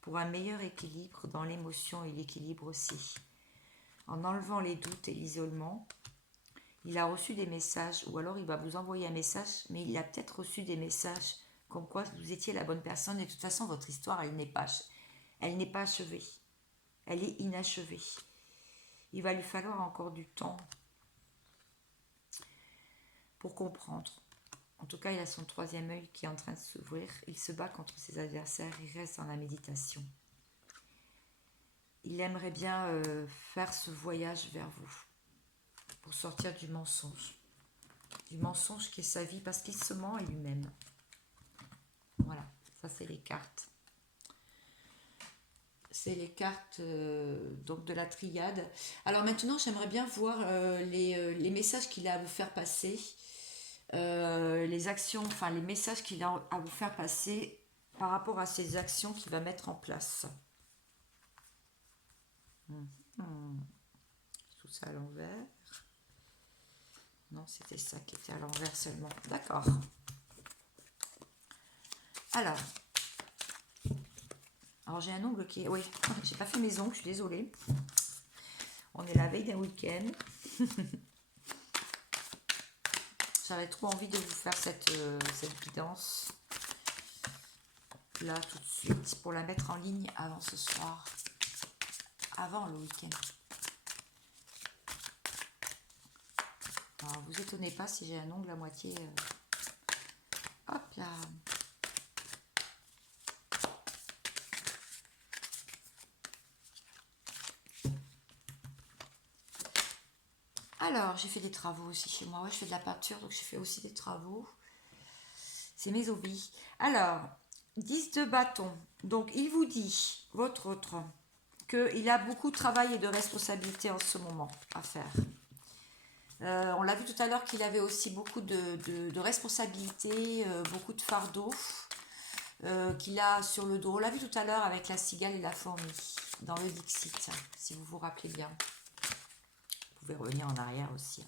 pour un meilleur équilibre dans l'émotion et l'équilibre aussi. En enlevant les doutes et l'isolement, il a reçu des messages, ou alors il va vous envoyer un message, mais il a peut-être reçu des messages comme quoi vous étiez la bonne personne, et de toute façon, votre histoire, elle n'est pas achevée. Elle est inachevée. Il va lui falloir encore du temps pour comprendre. En tout cas, il a son troisième œil qui est en train de s'ouvrir. Il se bat contre ses adversaires. Il reste dans la méditation. il aimerait bien faire ce voyage vers vous pour sortir du mensonge. Du mensonge qui est sa vie parce qu'il se ment à lui-même. Voilà, ça c'est les cartes. C'est les cartes donc de la triade. Alors maintenant, j'aimerais bien voir les messages qu'il a à vous faire passer, les actions, enfin les messages qu'il a à vous faire passer par rapport à ces actions qu'il va mettre en place. Tout ça à l'envers. Non, c'était ça qui était à l'envers seulement. D'accord. Alors j'ai un ongle qui est... Oui, j'ai pas fait mes ongles, je suis désolée. On est la veille d'un week-end. J'avais trop envie de vous faire cette guidance. Là, tout de suite, pour la mettre en ligne avant ce soir. Avant le week-end. Alors, vous étonnez pas si j'ai un ongle à moitié... Hop là. Alors, j'ai fait des travaux aussi chez moi. Ouais, je fais de la peinture, donc j'ai fait aussi des travaux. C'est mes hobbies. Alors, 10 de bâton. Donc, il vous dit, votre autre, qu'il a beaucoup de travail et de responsabilité en ce moment à faire. On l'a vu tout à l'heure qu'il avait aussi beaucoup de responsabilités, beaucoup de fardeaux qu'il a sur le dos. On l'a vu tout à l'heure avec la cigale et la fourmi dans le Dixit, si vous vous rappelez bien. Vous pouvez revenir en arrière aussi.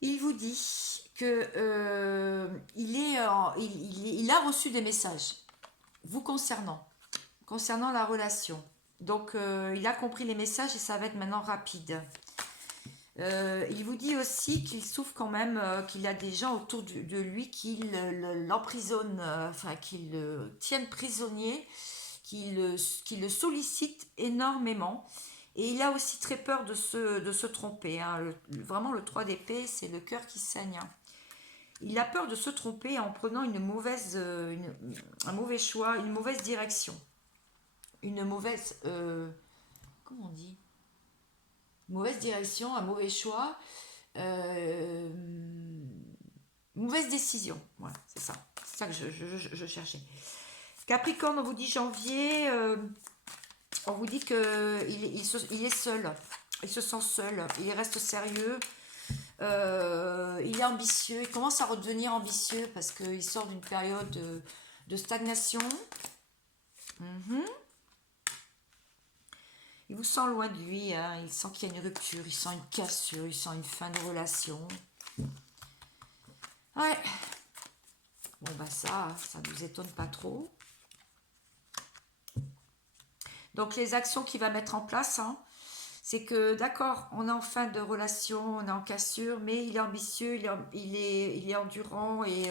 Il vous dit que il a reçu des messages vous concernant la relation. Donc il a compris les messages et ça va être maintenant rapide. Il vous dit aussi qu'il souffre quand même, qu'il y a des gens autour de lui qui l'emprisonnent, enfin qui le tiennent prisonnier, qui le sollicitent énormément. Et il a aussi très peur de se tromper. Hein. Vraiment, le 3 d'épée, c'est le cœur qui saigne. Hein. Il a peur de se tromper en prenant un mauvais choix, une mauvaise direction. Une mauvaise... comment on dit ? Mauvaise direction, un mauvais choix. Mauvaise décision. Voilà, c'est ça. C'est ça que je cherchais. Capricorne, on vous dit janvier... on vous dit qu'il il est seul, il se sent seul, il reste sérieux, il est ambitieux, il commence à redevenir ambitieux parce qu'il sort d'une période de stagnation. Il vous sent loin de lui, hein, il sent qu'il y a une rupture, il sent une cassure, il sent une fin de relation. Ouais. Bon bah ça ne nous étonne pas trop. Donc les actions qu'il va mettre en place, hein, c'est que d'accord, on est en fin de relation, on est en cassure, mais il est ambitieux, il est endurant et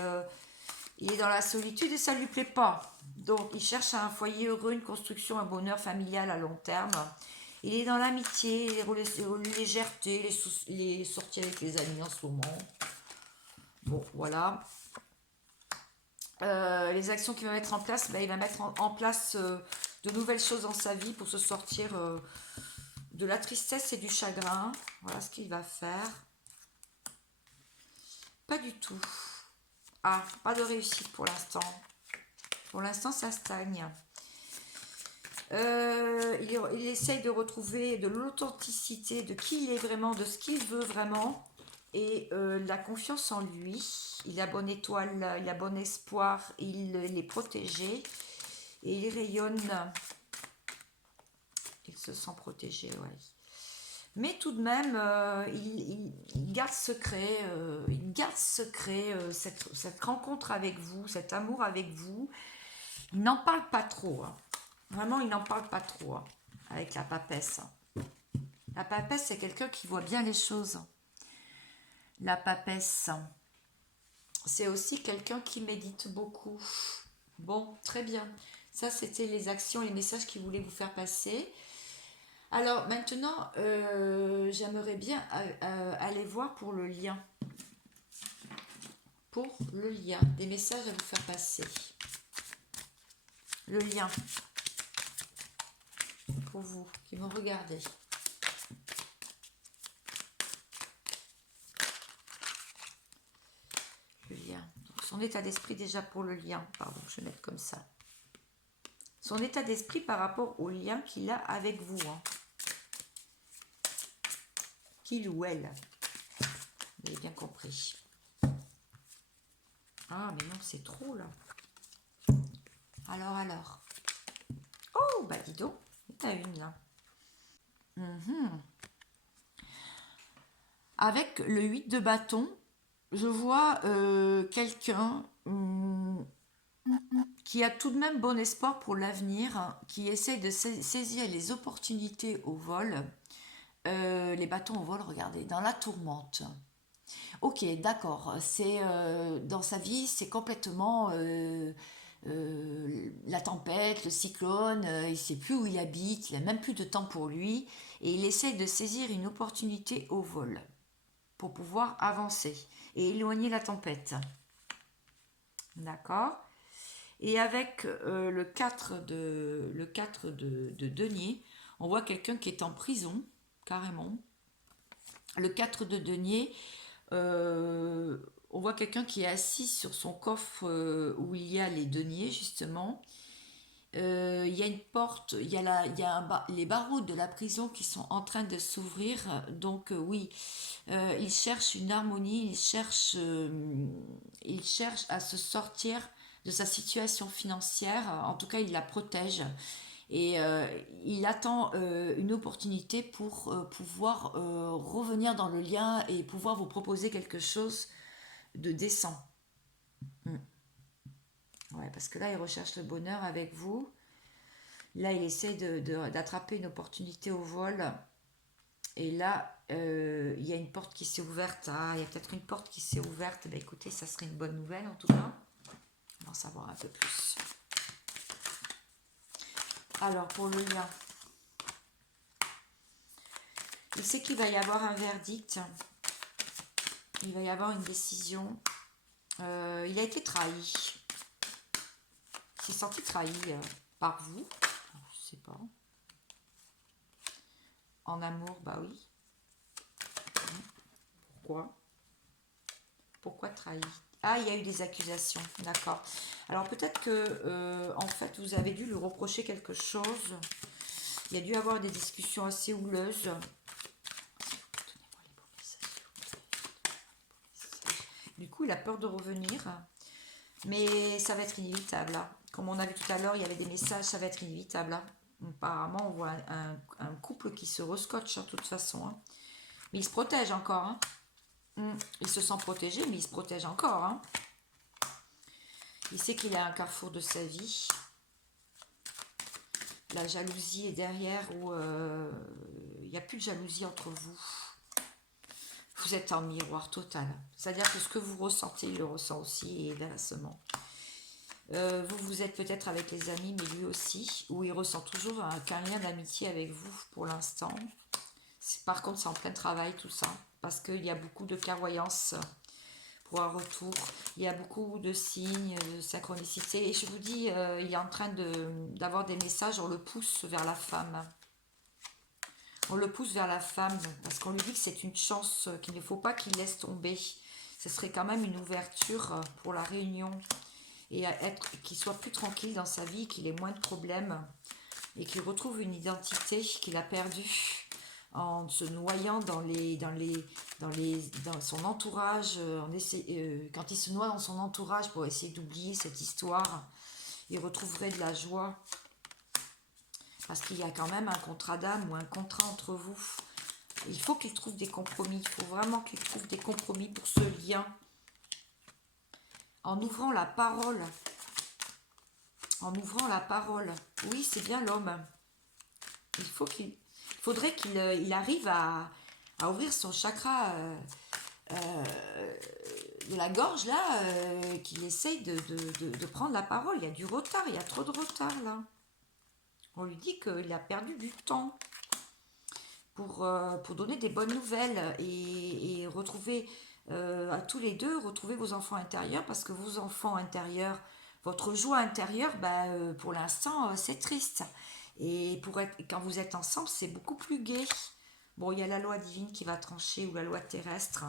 il est dans la solitude et ça ne lui plaît pas. Donc il cherche un foyer heureux, une construction, un bonheur familial à long terme. Il est dans l'amitié, les légèretés, les sorties avec les amis en ce moment. Bon, voilà. Les actions qu'il va mettre en place, il va mettre en place de nouvelles choses dans sa vie pour se sortir de la tristesse et du chagrin. Voilà ce qu'il va faire. Pas du tout. Ah, pas de réussite pour l'instant. Pour l'instant, ça stagne. Il essaye de retrouver de l'authenticité, de qui il est vraiment, de ce qu'il veut vraiment. Et la confiance en lui. Il a bonne étoile, il a bon espoir, il est protégé. Et il rayonne. Il se sent protégé, ouais. Mais tout de même, il garde secret, cette rencontre avec vous, cet amour avec vous. Il n'en parle pas trop. Hein. Vraiment, il n'en parle pas trop hein, avec la papesse. La papesse, c'est quelqu'un qui voit bien les choses. La papesse, c'est aussi quelqu'un qui médite beaucoup. Bon, très bien. Ça, c'était les actions, les messages qu'il voulait vous faire passer. Alors maintenant, j'aimerais bien aller voir pour le lien. Pour le lien, des messages à vous faire passer. Le lien. pour vous qui me regardez. Le lien. Donc, son état d'esprit déjà pour le lien. Pardon, je vais mettre comme ça. Son état d'esprit par rapport au lien qu'il a avec vous. Hein. Qu'il ou elle. Vous avez bien compris. Ah, mais non, c'est trop, là. Alors. Oh, bah dis donc. T'as une, là. Avec le 8 de bâton, je vois quelqu'un qui a tout de même bon espoir pour l'avenir, hein, qui essaye de saisir les opportunités au vol. Les bâtons au vol, regardez, dans la tourmente. Ok, d'accord. C'est dans sa vie, c'est complètement la tempête, le cyclone. Il ne sait plus où il habite, il n'a même plus de temps pour lui, et il essaye de saisir une opportunité au vol pour pouvoir avancer et éloigner la tempête. D'accord. Et avec le 4 de denier, on voit quelqu'un qui est en prison, carrément. Le 4 de denier, on voit quelqu'un qui est assis sur son coffre où il y a les deniers, justement. Il y a une porte, il y a les barreaux de la prison qui sont en train de s'ouvrir. Donc oui, il cherche une harmonie, il cherche à se sortir de sa situation financière. En tout cas, il la protège. Et il attend une opportunité pour pouvoir revenir dans le lien et pouvoir vous proposer quelque chose de décent. Mm. Ouais, parce que là, il recherche le bonheur avec vous. Là, il essaie d'attraper une opportunité au vol. Et là, il y a une porte qui s'est ouverte. Ah, il y a peut-être une porte qui s'est ouverte. Ben, écoutez, ça serait une bonne nouvelle en tout cas. On va en savoir un peu plus. Alors, pour le lien. Il sait qu'il va y avoir un verdict. Il va y avoir une décision. Il a été trahi. Il s'est senti trahi par vous. Je sais pas. En amour, bah oui. Pourquoi trahi? Ah, il y a eu des accusations, d'accord. Alors peut-être que en fait vous avez dû lui reprocher quelque chose. Il y a dû avoir des discussions assez houleuses. Du coup, il a peur de revenir, mais ça va être inévitable. Comme on a vu tout à l'heure, il y avait des messages, ça va être inévitable. Apparemment, on voit un couple qui se rescotche de toute façon. Hein. Mais il se protège encore. Hein. Il se sent protégé, mais il se protège encore. Hein. Il sait qu'il est à un carrefour de sa vie. La jalousie est derrière où il n'y a plus de jalousie entre vous. Vous êtes en miroir total. C'est-à-dire que ce que vous ressentez, il le ressent aussi et inversement. Vous êtes peut-être avec les amis, mais lui aussi, où il ressent toujours qu'un lien d'amitié avec vous pour l'instant. Par contre, c'est en plein travail tout ça, parce qu'il y a beaucoup de clairvoyance pour un retour. Il y a beaucoup de signes, de synchronicité. Et je vous dis, il est en train d'avoir des messages, on le pousse vers la femme. On le pousse vers la femme, parce qu'on lui dit que c'est une chance, qu'il ne faut pas qu'il laisse tomber. Ce serait quand même une ouverture pour la réunion. Et qu'il soit plus tranquille dans sa vie, qu'il ait moins de problèmes. Et qu'il retrouve une identité qu'il a perdue en se noyant dans son entourage, quand il se noie dans son entourage pour essayer d'oublier cette histoire, il retrouverait de la joie. Parce qu'il y a quand même un contrat d'âme ou un contrat entre vous. Il faut qu'il trouve des compromis. Il faut vraiment qu'il trouve des compromis pour ce lien. En ouvrant la parole. Oui, c'est bien l'homme. Faudrait qu'il arrive à ouvrir son chakra de la gorge là, qu'il essaye de prendre la parole. Il y a du retard, il y a trop de retard là. On lui dit qu'il a perdu du temps pour donner des bonnes nouvelles et retrouver à tous les deux, retrouver vos enfants intérieurs, parce que vos enfants intérieurs, votre joie intérieure, pour l'instant, c'est triste. Et quand vous êtes ensemble, c'est beaucoup plus gai. Bon, il y a la loi divine qui va trancher, ou la loi terrestre.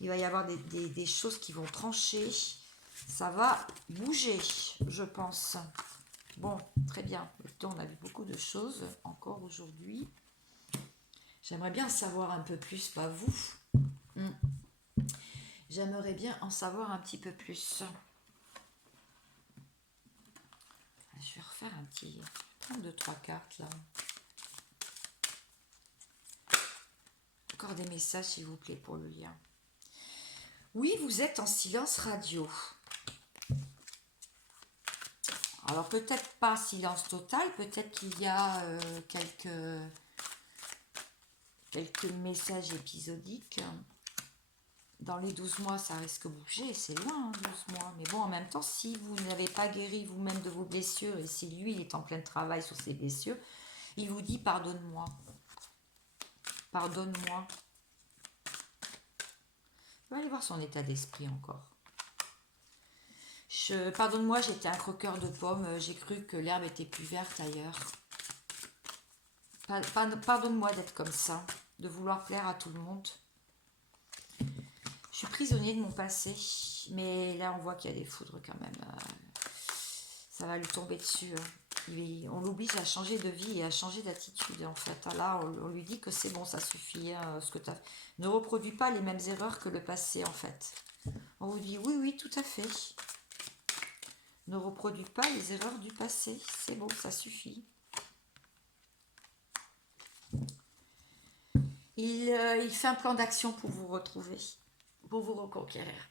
Il va y avoir des choses qui vont trancher. Ça va bouger, je pense. Bon, très bien. On a vu beaucoup de choses encore aujourd'hui. J'aimerais bien en savoir un peu plus, pas vous. J'aimerais bien en savoir un petit peu plus. Je vais refaire un petit... prendre 2-3 cartes là. Encore des messages s'il vous plaît pour le lien. Oui, vous êtes en silence radio. Alors peut-être pas silence total, peut-être qu'il y a quelques messages épisodiques. Dans les 12 mois, ça risque de bouger, c'est loin, 12 mois. Mais bon, en même temps, si vous n'avez pas guéri vous-même de vos blessures, et si lui, il est en plein travail sur ses blessures, il vous dit pardonne-moi. Pardonne-moi. On va aller voir son état d'esprit encore. Pardonne-moi, j'étais un croqueur de pommes, j'ai cru que l'herbe était plus verte ailleurs. Pardonne-moi d'être comme ça, de vouloir plaire à tout le monde. Je suis prisonnier de mon passé, mais là on voit qu'il y a des foudres quand même. Ça va lui tomber dessus. On l'oblige à changer de vie et à changer d'attitude en fait. Là, on lui dit que c'est bon, ça suffit. Ce que tu as... Ne reproduis pas les mêmes erreurs que le passé en fait. On vous dit oui, oui, tout à fait. Ne reproduis pas les erreurs du passé. C'est bon, ça suffit. Il fait un plan d'action pour vous retrouver, pour vous reconquérir.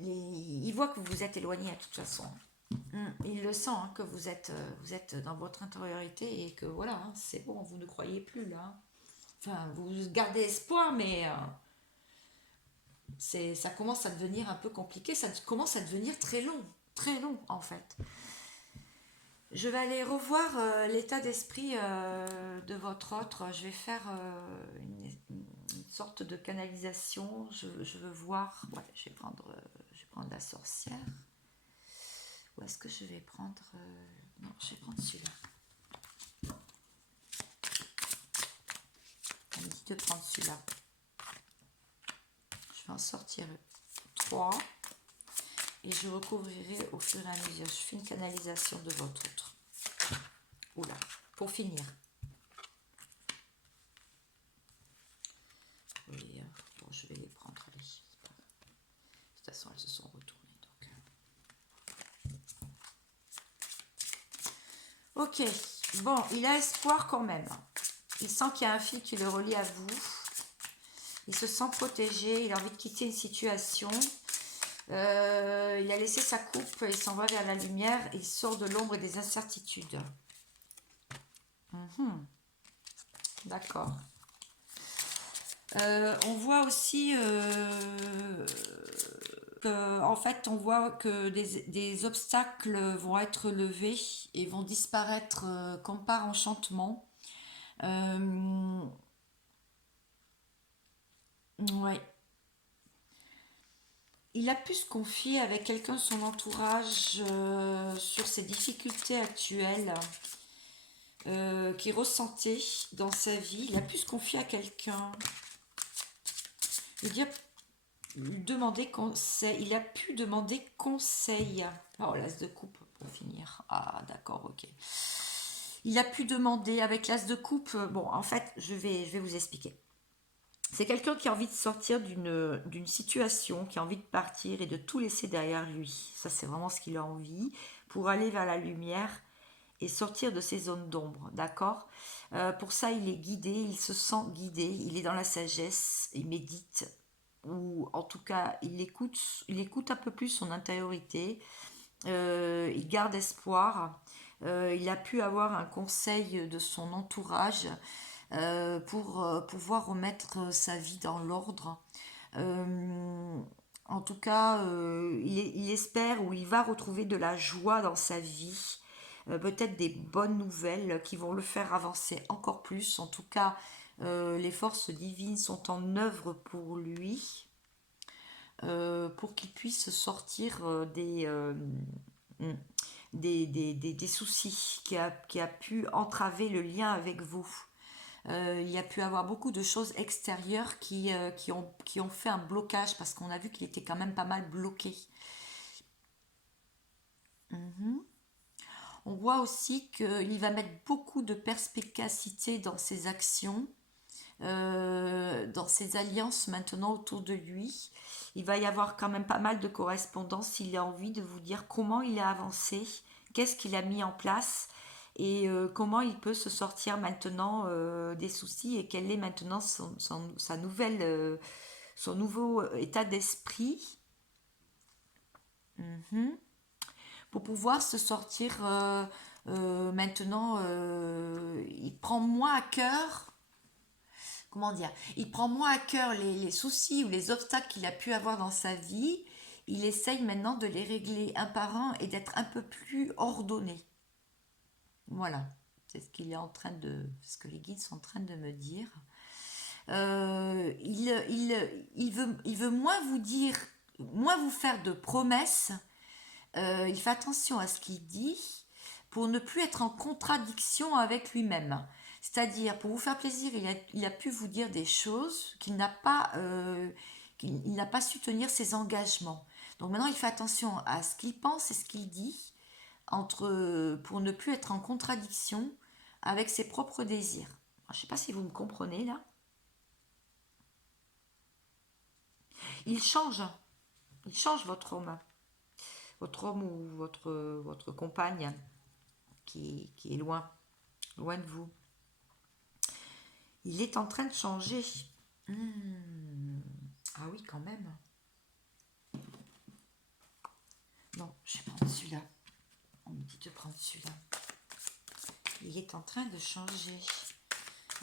Il voit que vous vous êtes éloigné de toute façon. Il le sent que vous êtes dans votre intériorité et que voilà, c'est bon, vous ne croyez plus là. Enfin, vous gardez espoir, mais ça commence à devenir un peu compliqué. Ça commence à devenir très long en fait. Je vais aller revoir l'état d'esprit de votre autre. Je vais faire une sorte de canalisation. Je veux voir. Ouais, je vais prendre la sorcière. Ou est-ce que je vais prendre... Non, je vais prendre celui-là. On me dit de prendre celui-là. Je vais en sortir 3. Et je recouvrirai au fur et à mesure. Je fais une canalisation de votre autre. Oula, pour finir. Oui, bon, je vais les prendre. Allez. De toute façon, elles se sont retournées. Donc. Ok, bon, il a espoir quand même. Il sent qu'il y a un fil qui le relie à vous. Il se sent protégé. Il a envie de quitter une situation. Il a laissé sa coupe. Il s'en va vers la lumière. Il sort de l'ombre et des incertitudes. D'accord. On voit aussi en fait, on voit que des obstacles vont être levés et vont disparaître comme par enchantement. Ouais. Il a pu se confier avec quelqu'un de son entourage sur ses difficultés actuelles qu'il ressentait dans sa vie. Il a pu se confier à quelqu'un. Demander conseil. Il a pu demander conseil. Oh, l'as de coupe pour finir. Ah, d'accord, ok. Il a pu demander avec l'as de coupe. Bon, en fait, je vais vous expliquer. C'est quelqu'un qui a envie de sortir d'une situation, qui a envie de partir et de tout laisser derrière lui. Ça, c'est vraiment ce qu'il a envie pour aller vers la lumière et sortir de ces zones d'ombre, d'accord. Pour ça, il est guidé, il se sent guidé, il est dans la sagesse, il médite, ou en tout cas, il écoute un peu plus son intériorité, il garde espoir, il a pu avoir un conseil de son entourage pour pouvoir remettre sa vie dans l'ordre. En tout cas, il espère ou il va retrouver de la joie dans sa vie, peut-être des bonnes nouvelles qui vont le faire avancer encore plus. En tout cas, les forces divines sont en œuvre pour lui, pour qu'il puisse sortir des soucis, qui a pu entraver le lien avec vous. Il y a pu avoir beaucoup de choses extérieures qui ont fait un blocage parce qu'on a vu qu'il était quand même pas mal bloqué. Mhm. On voit aussi qu'il va mettre beaucoup de perspicacité dans ses actions, dans ses alliances maintenant autour de lui. Il va y avoir quand même pas mal de correspondance. Il a envie de vous dire comment il a avancé, qu'est-ce qu'il a mis en place et comment il peut se sortir maintenant des soucis et quel est maintenant son nouveau état d'esprit. Mhm. Pour pouvoir se sortir maintenant, il prend moins à cœur, comment dire, il prend moins à cœur les soucis ou les obstacles qu'il a pu avoir dans sa vie. Il essaye maintenant de les régler un par un et d'être un peu plus ordonné. Voilà, c'est ce qu'il est en train de, ce que les guides sont en train de me dire. Il veut moins vous dire, moins vous faire de promesses. Il fait attention à ce qu'il dit pour ne plus être en contradiction avec lui-même. C'est-à-dire, pour vous faire plaisir, il a pu vous dire des choses qu'il n'a pas su tenir ses engagements. Donc maintenant, il fait attention à ce qu'il pense et ce qu'il dit pour ne plus être en contradiction avec ses propres désirs. Je ne sais pas si vous me comprenez là. Il change. Il change votre homme ou votre compagne qui est loin de vous. Il est en train de changer. Ah oui, quand même. Non, je vais prendre celui-là. On me dit de prendre celui-là. Il est en train de changer.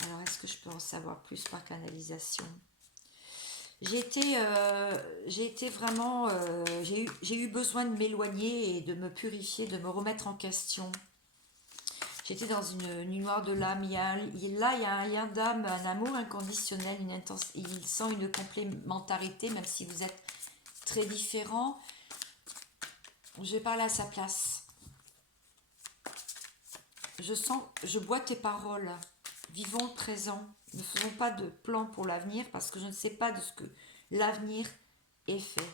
Alors, est-ce que je peux en savoir plus par canalisation? J'ai été vraiment... j'ai eu besoin de m'éloigner et de me purifier, de me remettre en question. J'étais dans une nuit noire de l'âme. Il y a un lien d'âme, un amour inconditionnel, il sent une complémentarité, même si vous êtes très différents. Je vais parler à sa place. Je bois tes paroles. Vivons le présent. Ne faisons pas de plan pour l'avenir parce que je ne sais pas de ce que l'avenir est fait.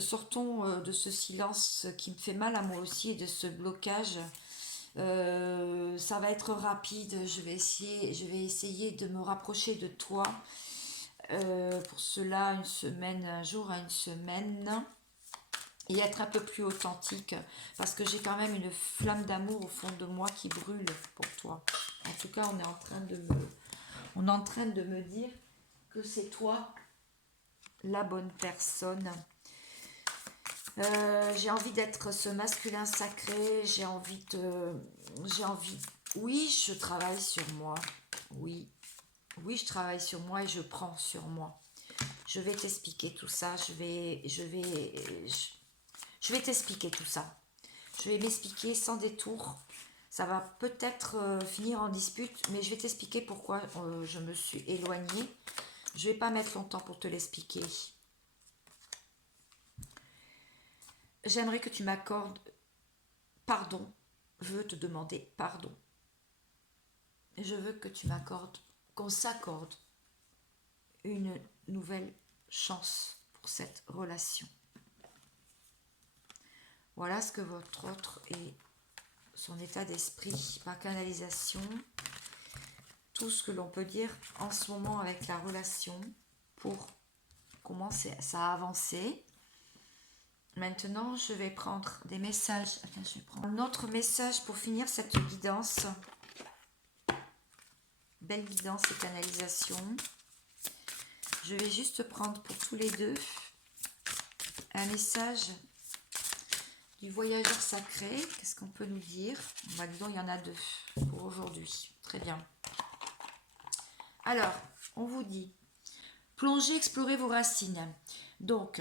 Sortons de ce silence qui me fait mal à moi aussi et de ce blocage. Ça va être rapide. Je vais essayer de me rapprocher de toi. Pour cela, un jour à une semaine. Et être un peu plus authentique parce que j'ai quand même une flamme d'amour au fond de moi qui brûle pour toi. En tout cas, on est en train de me dire que c'est toi la bonne personne. J'ai envie d'être ce masculin sacré, oui, je travaille sur moi. Oui, je travaille sur moi et je prends sur moi. Je vais t'expliquer tout ça, je vais t'expliquer tout ça. Je vais m'expliquer sans détour. Ça va peut-être finir en dispute, mais je vais t'expliquer pourquoi je me suis éloignée. Je vais pas mettre longtemps pour te l'expliquer. J'aimerais que tu m'accordes pardon. Je veux te demander pardon. Je veux que tu m'accordes, qu'on s'accorde une nouvelle chance pour cette relation. Voilà ce que votre autre est, son état d'esprit par canalisation. Tout ce que l'on peut dire en ce moment avec la relation pour commencer ça a avancé. Maintenant, je vais prendre des messages. Attends, je vais prendre un autre message pour finir cette guidance. Belle guidance et canalisation. Je vais juste prendre pour tous les deux un message du voyageur sacré. Qu'est-ce qu'on peut nous dire? Bah, disons, il y en a 2 pour aujourd'hui. Très bien. Alors, on vous dit, plongez, explorez vos racines. Donc,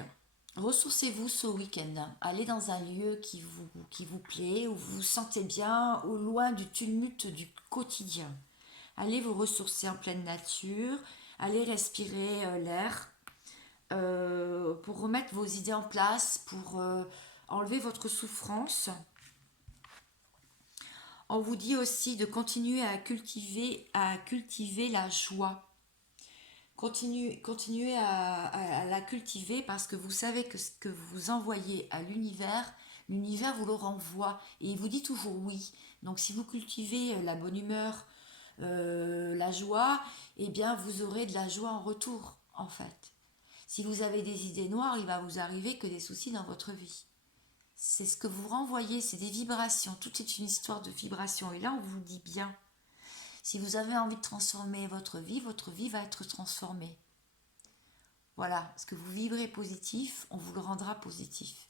ressourcez-vous ce week-end. Allez dans un lieu qui vous plaît, où vous vous sentez bien, au loin du tumulte du quotidien. Allez vous ressourcer en pleine nature. Allez respirer l'air pour remettre vos idées en place, pour enlever votre souffrance. On vous dit aussi de continuer à cultiver la joie. Continuez à la cultiver parce que vous savez que ce que vous envoyez à l'univers, l'univers vous le renvoie et il vous dit toujours oui. Donc si vous cultivez la bonne humeur, la joie, eh bien vous aurez de la joie en retour en fait. Si vous avez des idées noires, il va vous arriver que des soucis dans votre vie. C'est ce que vous renvoyez, c'est des vibrations. Tout est une histoire de vibrations. Et là, on vous dit bien, si vous avez envie de transformer votre vie va être transformée. Voilà, ce que vous vibrez positif, on vous le rendra positif.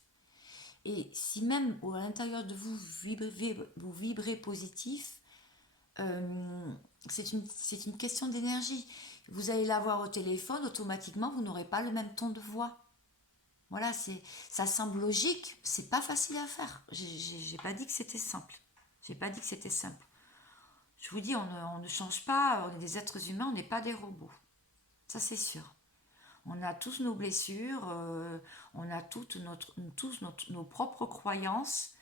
Et si même à l'intérieur de vous, vous vibrez positif, c'est une question d'énergie. Vous allez l'avoir au téléphone, automatiquement, vous n'aurez pas le même ton de voix. Voilà, ça semble logique, c'est pas facile à faire. J'ai pas dit que c'était simple. J'ai pas dit que c'était simple. Je vous dis, on ne change pas, on est des êtres humains, on n'est pas des robots. Ça, c'est sûr. On a tous nos blessures, on a nos propres croyances,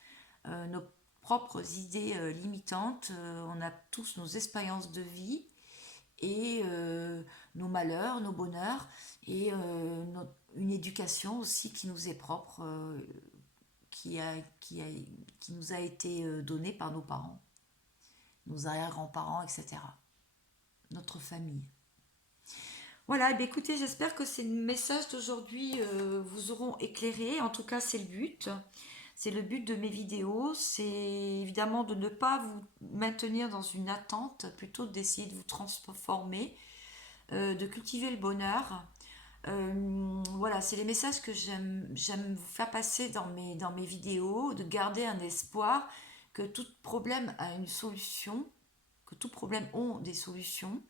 nos propres idées limitantes, on a tous nos expériences de vie et nos malheurs, nos bonheurs et une éducation aussi qui nous est propre, qui, a, qui nous a été donnée par nos parents, nos arrière-grands-parents, etc. Notre famille. Voilà, eh écoutez, j'espère que ces messages d'aujourd'hui vous auront éclairé. En tout cas, c'est le but. C'est le but de mes vidéos. C'est évidemment de ne pas vous maintenir dans une attente, plutôt d'essayer de vous transformer, de cultiver le bonheur. Voilà, c'est les messages que j'aime vous faire passer dans mes vidéos, de garder un espoir que tout problème a une solution, que tout problème ont des solutions.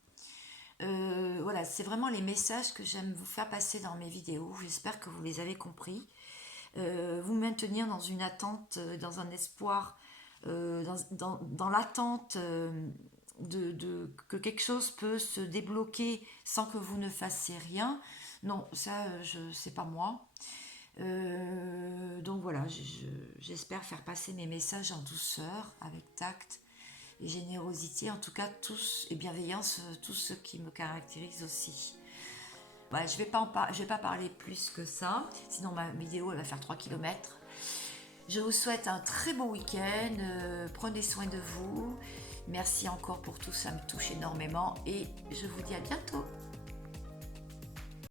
Voilà, c'est vraiment les messages que j'aime vous faire passer dans mes vidéos. J'espère que vous les avez compris. Vous maintenir dans une attente, dans un espoir, dans l'attente que quelque chose peut se débloquer sans que vous ne fassiez rien. Non, ça, c'est pas moi. Donc voilà, j'espère faire passer mes messages en douceur, avec tact et générosité, en tout cas tous, et bienveillance, tout ce qui me caractérise aussi. Voilà, je vais pas parler plus que ça, sinon ma vidéo elle va faire 3 km. Je vous souhaite un très bon week-end, prenez soin de vous. Merci encore pour tout, ça me touche énormément et je vous dis à bientôt.